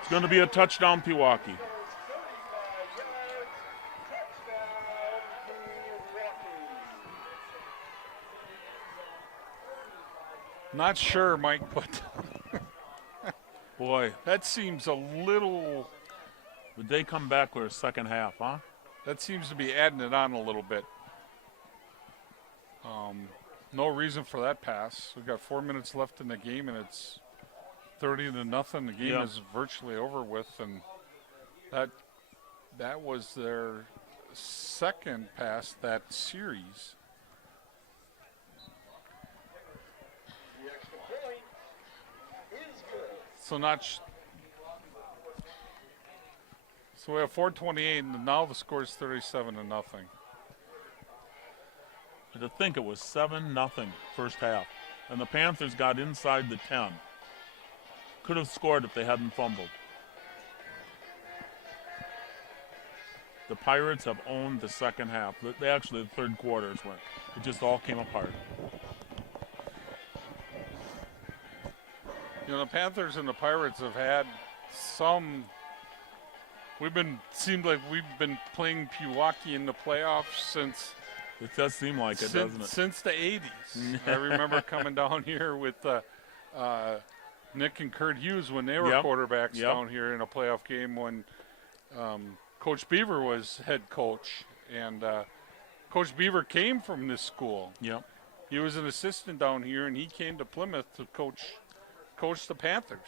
It's going to be a touchdown, Pewaukee. Not sure, Mike, but Boy, that seems a little. would they come back with a second half, huh? That seems to be adding it on a little bit. No reason for that pass. We've got 4 minutes left in the game, and it's 30-0. The game is virtually over with, and that was their second pass that series. The extra point is good. So so we have 4:28, and now the score is 37-0. To think it was 7-0 first half, and the Panthers got inside the 10. Could have scored if they hadn't fumbled. The Pirates have owned the second half. They actually, the third quarter is when it just all came apart. You know, the Panthers and the Pirates have had some. Seemed like we've been playing Pewaukee in the playoffs since. It does seem like it, doesn't it? Since the 80s. I remember coming down here with Nick and Kurt Hughes when they were quarterbacks down here in a playoff game when Coach Beaver was head coach. And Coach Beaver came from this school. Yep. He was an assistant down here, and he came to Plymouth to coach the Panthers.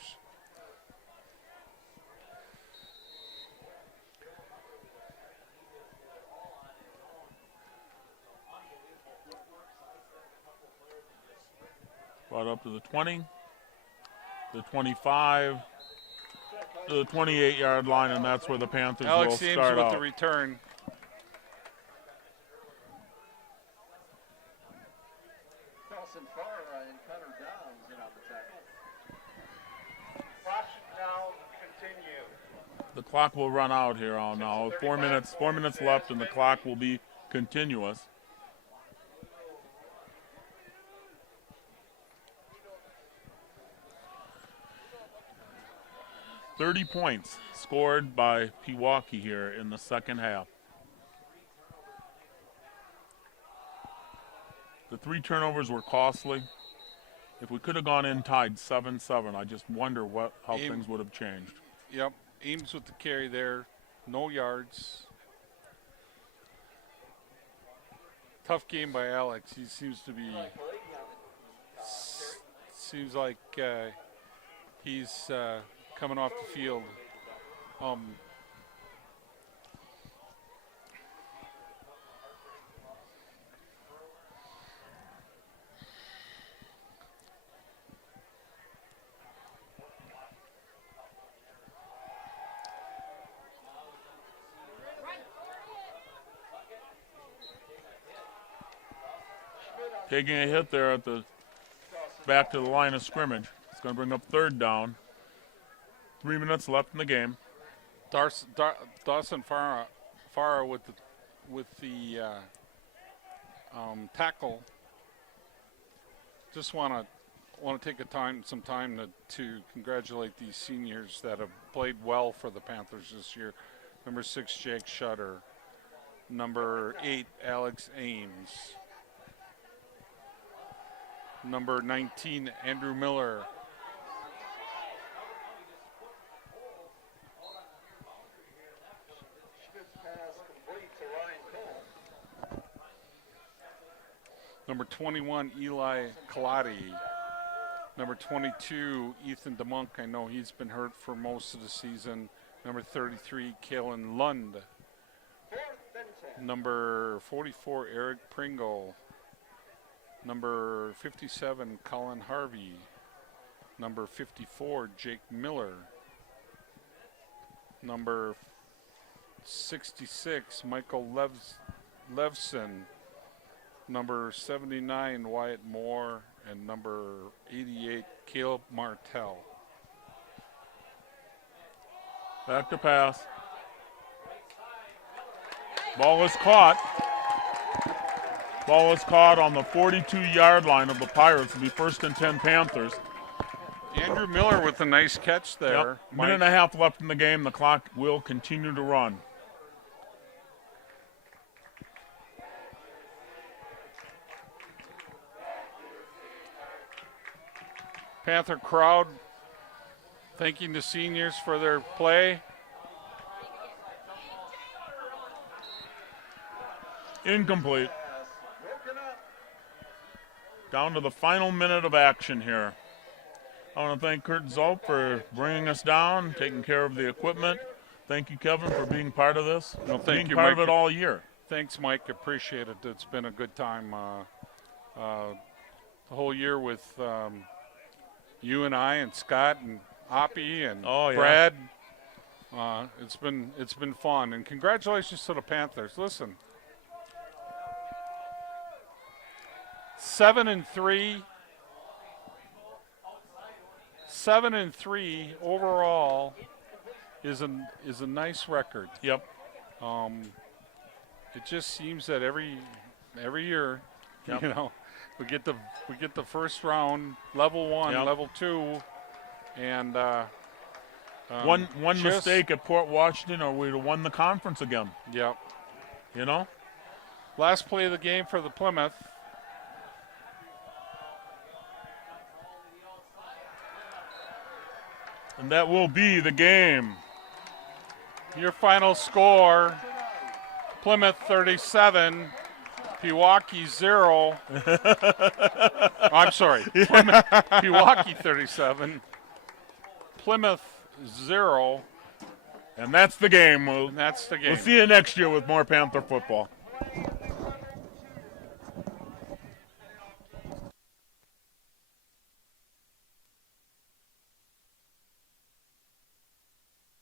Brought up to the 20, the 25, to the 28-yard line, and that's where the Panthers Alex will Ames start with out. the return. Dawson Farr and Connor Downs in on the tackle. Caution now, continue. The clock will run out here on now. 4 minutes left, and the clock will be continuous. $30 points scored by Pewaukee here in the second half. The 3 turnovers were costly. If we could have gone in tied 7-7, I just wonder how things would have changed. Yep, Ames with the carry there, no yards. Tough game by Alex. He seems to be. Seems like he's coming off the field. Taking a hit there at the back to the line of scrimmage. It's going to bring up 3rd down. 3 minutes left in the game. Dawson Farah with the tackle. Just want to take some time to congratulate these seniors that have played well for the Panthers this year. Number 6, Jake Shutter. Number 8, Alex Ames. Number 19, Andrew Miller. Number 21, Eli Kaladi. Number 22, Ethan DeMonk. I know he's been hurt for most of the season. Number 33, Kalen Lund. Number 44, Eric Pringle. Number 57, Colin Harvey. Number 54, Jake Miller. Number 66, Michael Levson. Number 79, Wyatt Moore. And number 88, Caleb Martell. Back to pass. Ball is caught. Ball is caught on the 42-yard line of the Pirates. It'll be 1st and 10 Panthers. Andrew Miller with a nice catch there. Yep. Minute and a half left in the game. The clock will continue to run. Panther crowd thanking the seniors for their play. Incomplete. Down to the final minute of action here. I want to thank Kurt Zolt for bringing us down, taking care of the equipment. Thank you, Kevin, for being part of this. No, thank being you, part Mike. of it all year. Thanks, Mike. Appreciate it. It's been a good time. The whole year with you and I and Scott and Oppie and Brad. It's been fun. And congratulations to the Panthers. Listen. 7-3. 7-3 overall is a nice record. Yep. It just seems that every year, Yep. we get the first round, level 1, Yep. level 2, And One just- mistake at Port Washington, or we'd have won the conference again. Yep. You know. Last play of the game for the Plymouth. And that will be the game. Your final score, Plymouth 37, Pewaukee 0. I'm sorry, Pewaukee 37, Plymouth 0, And that's the game. and that's the game. We'll see you next year with more Panther football.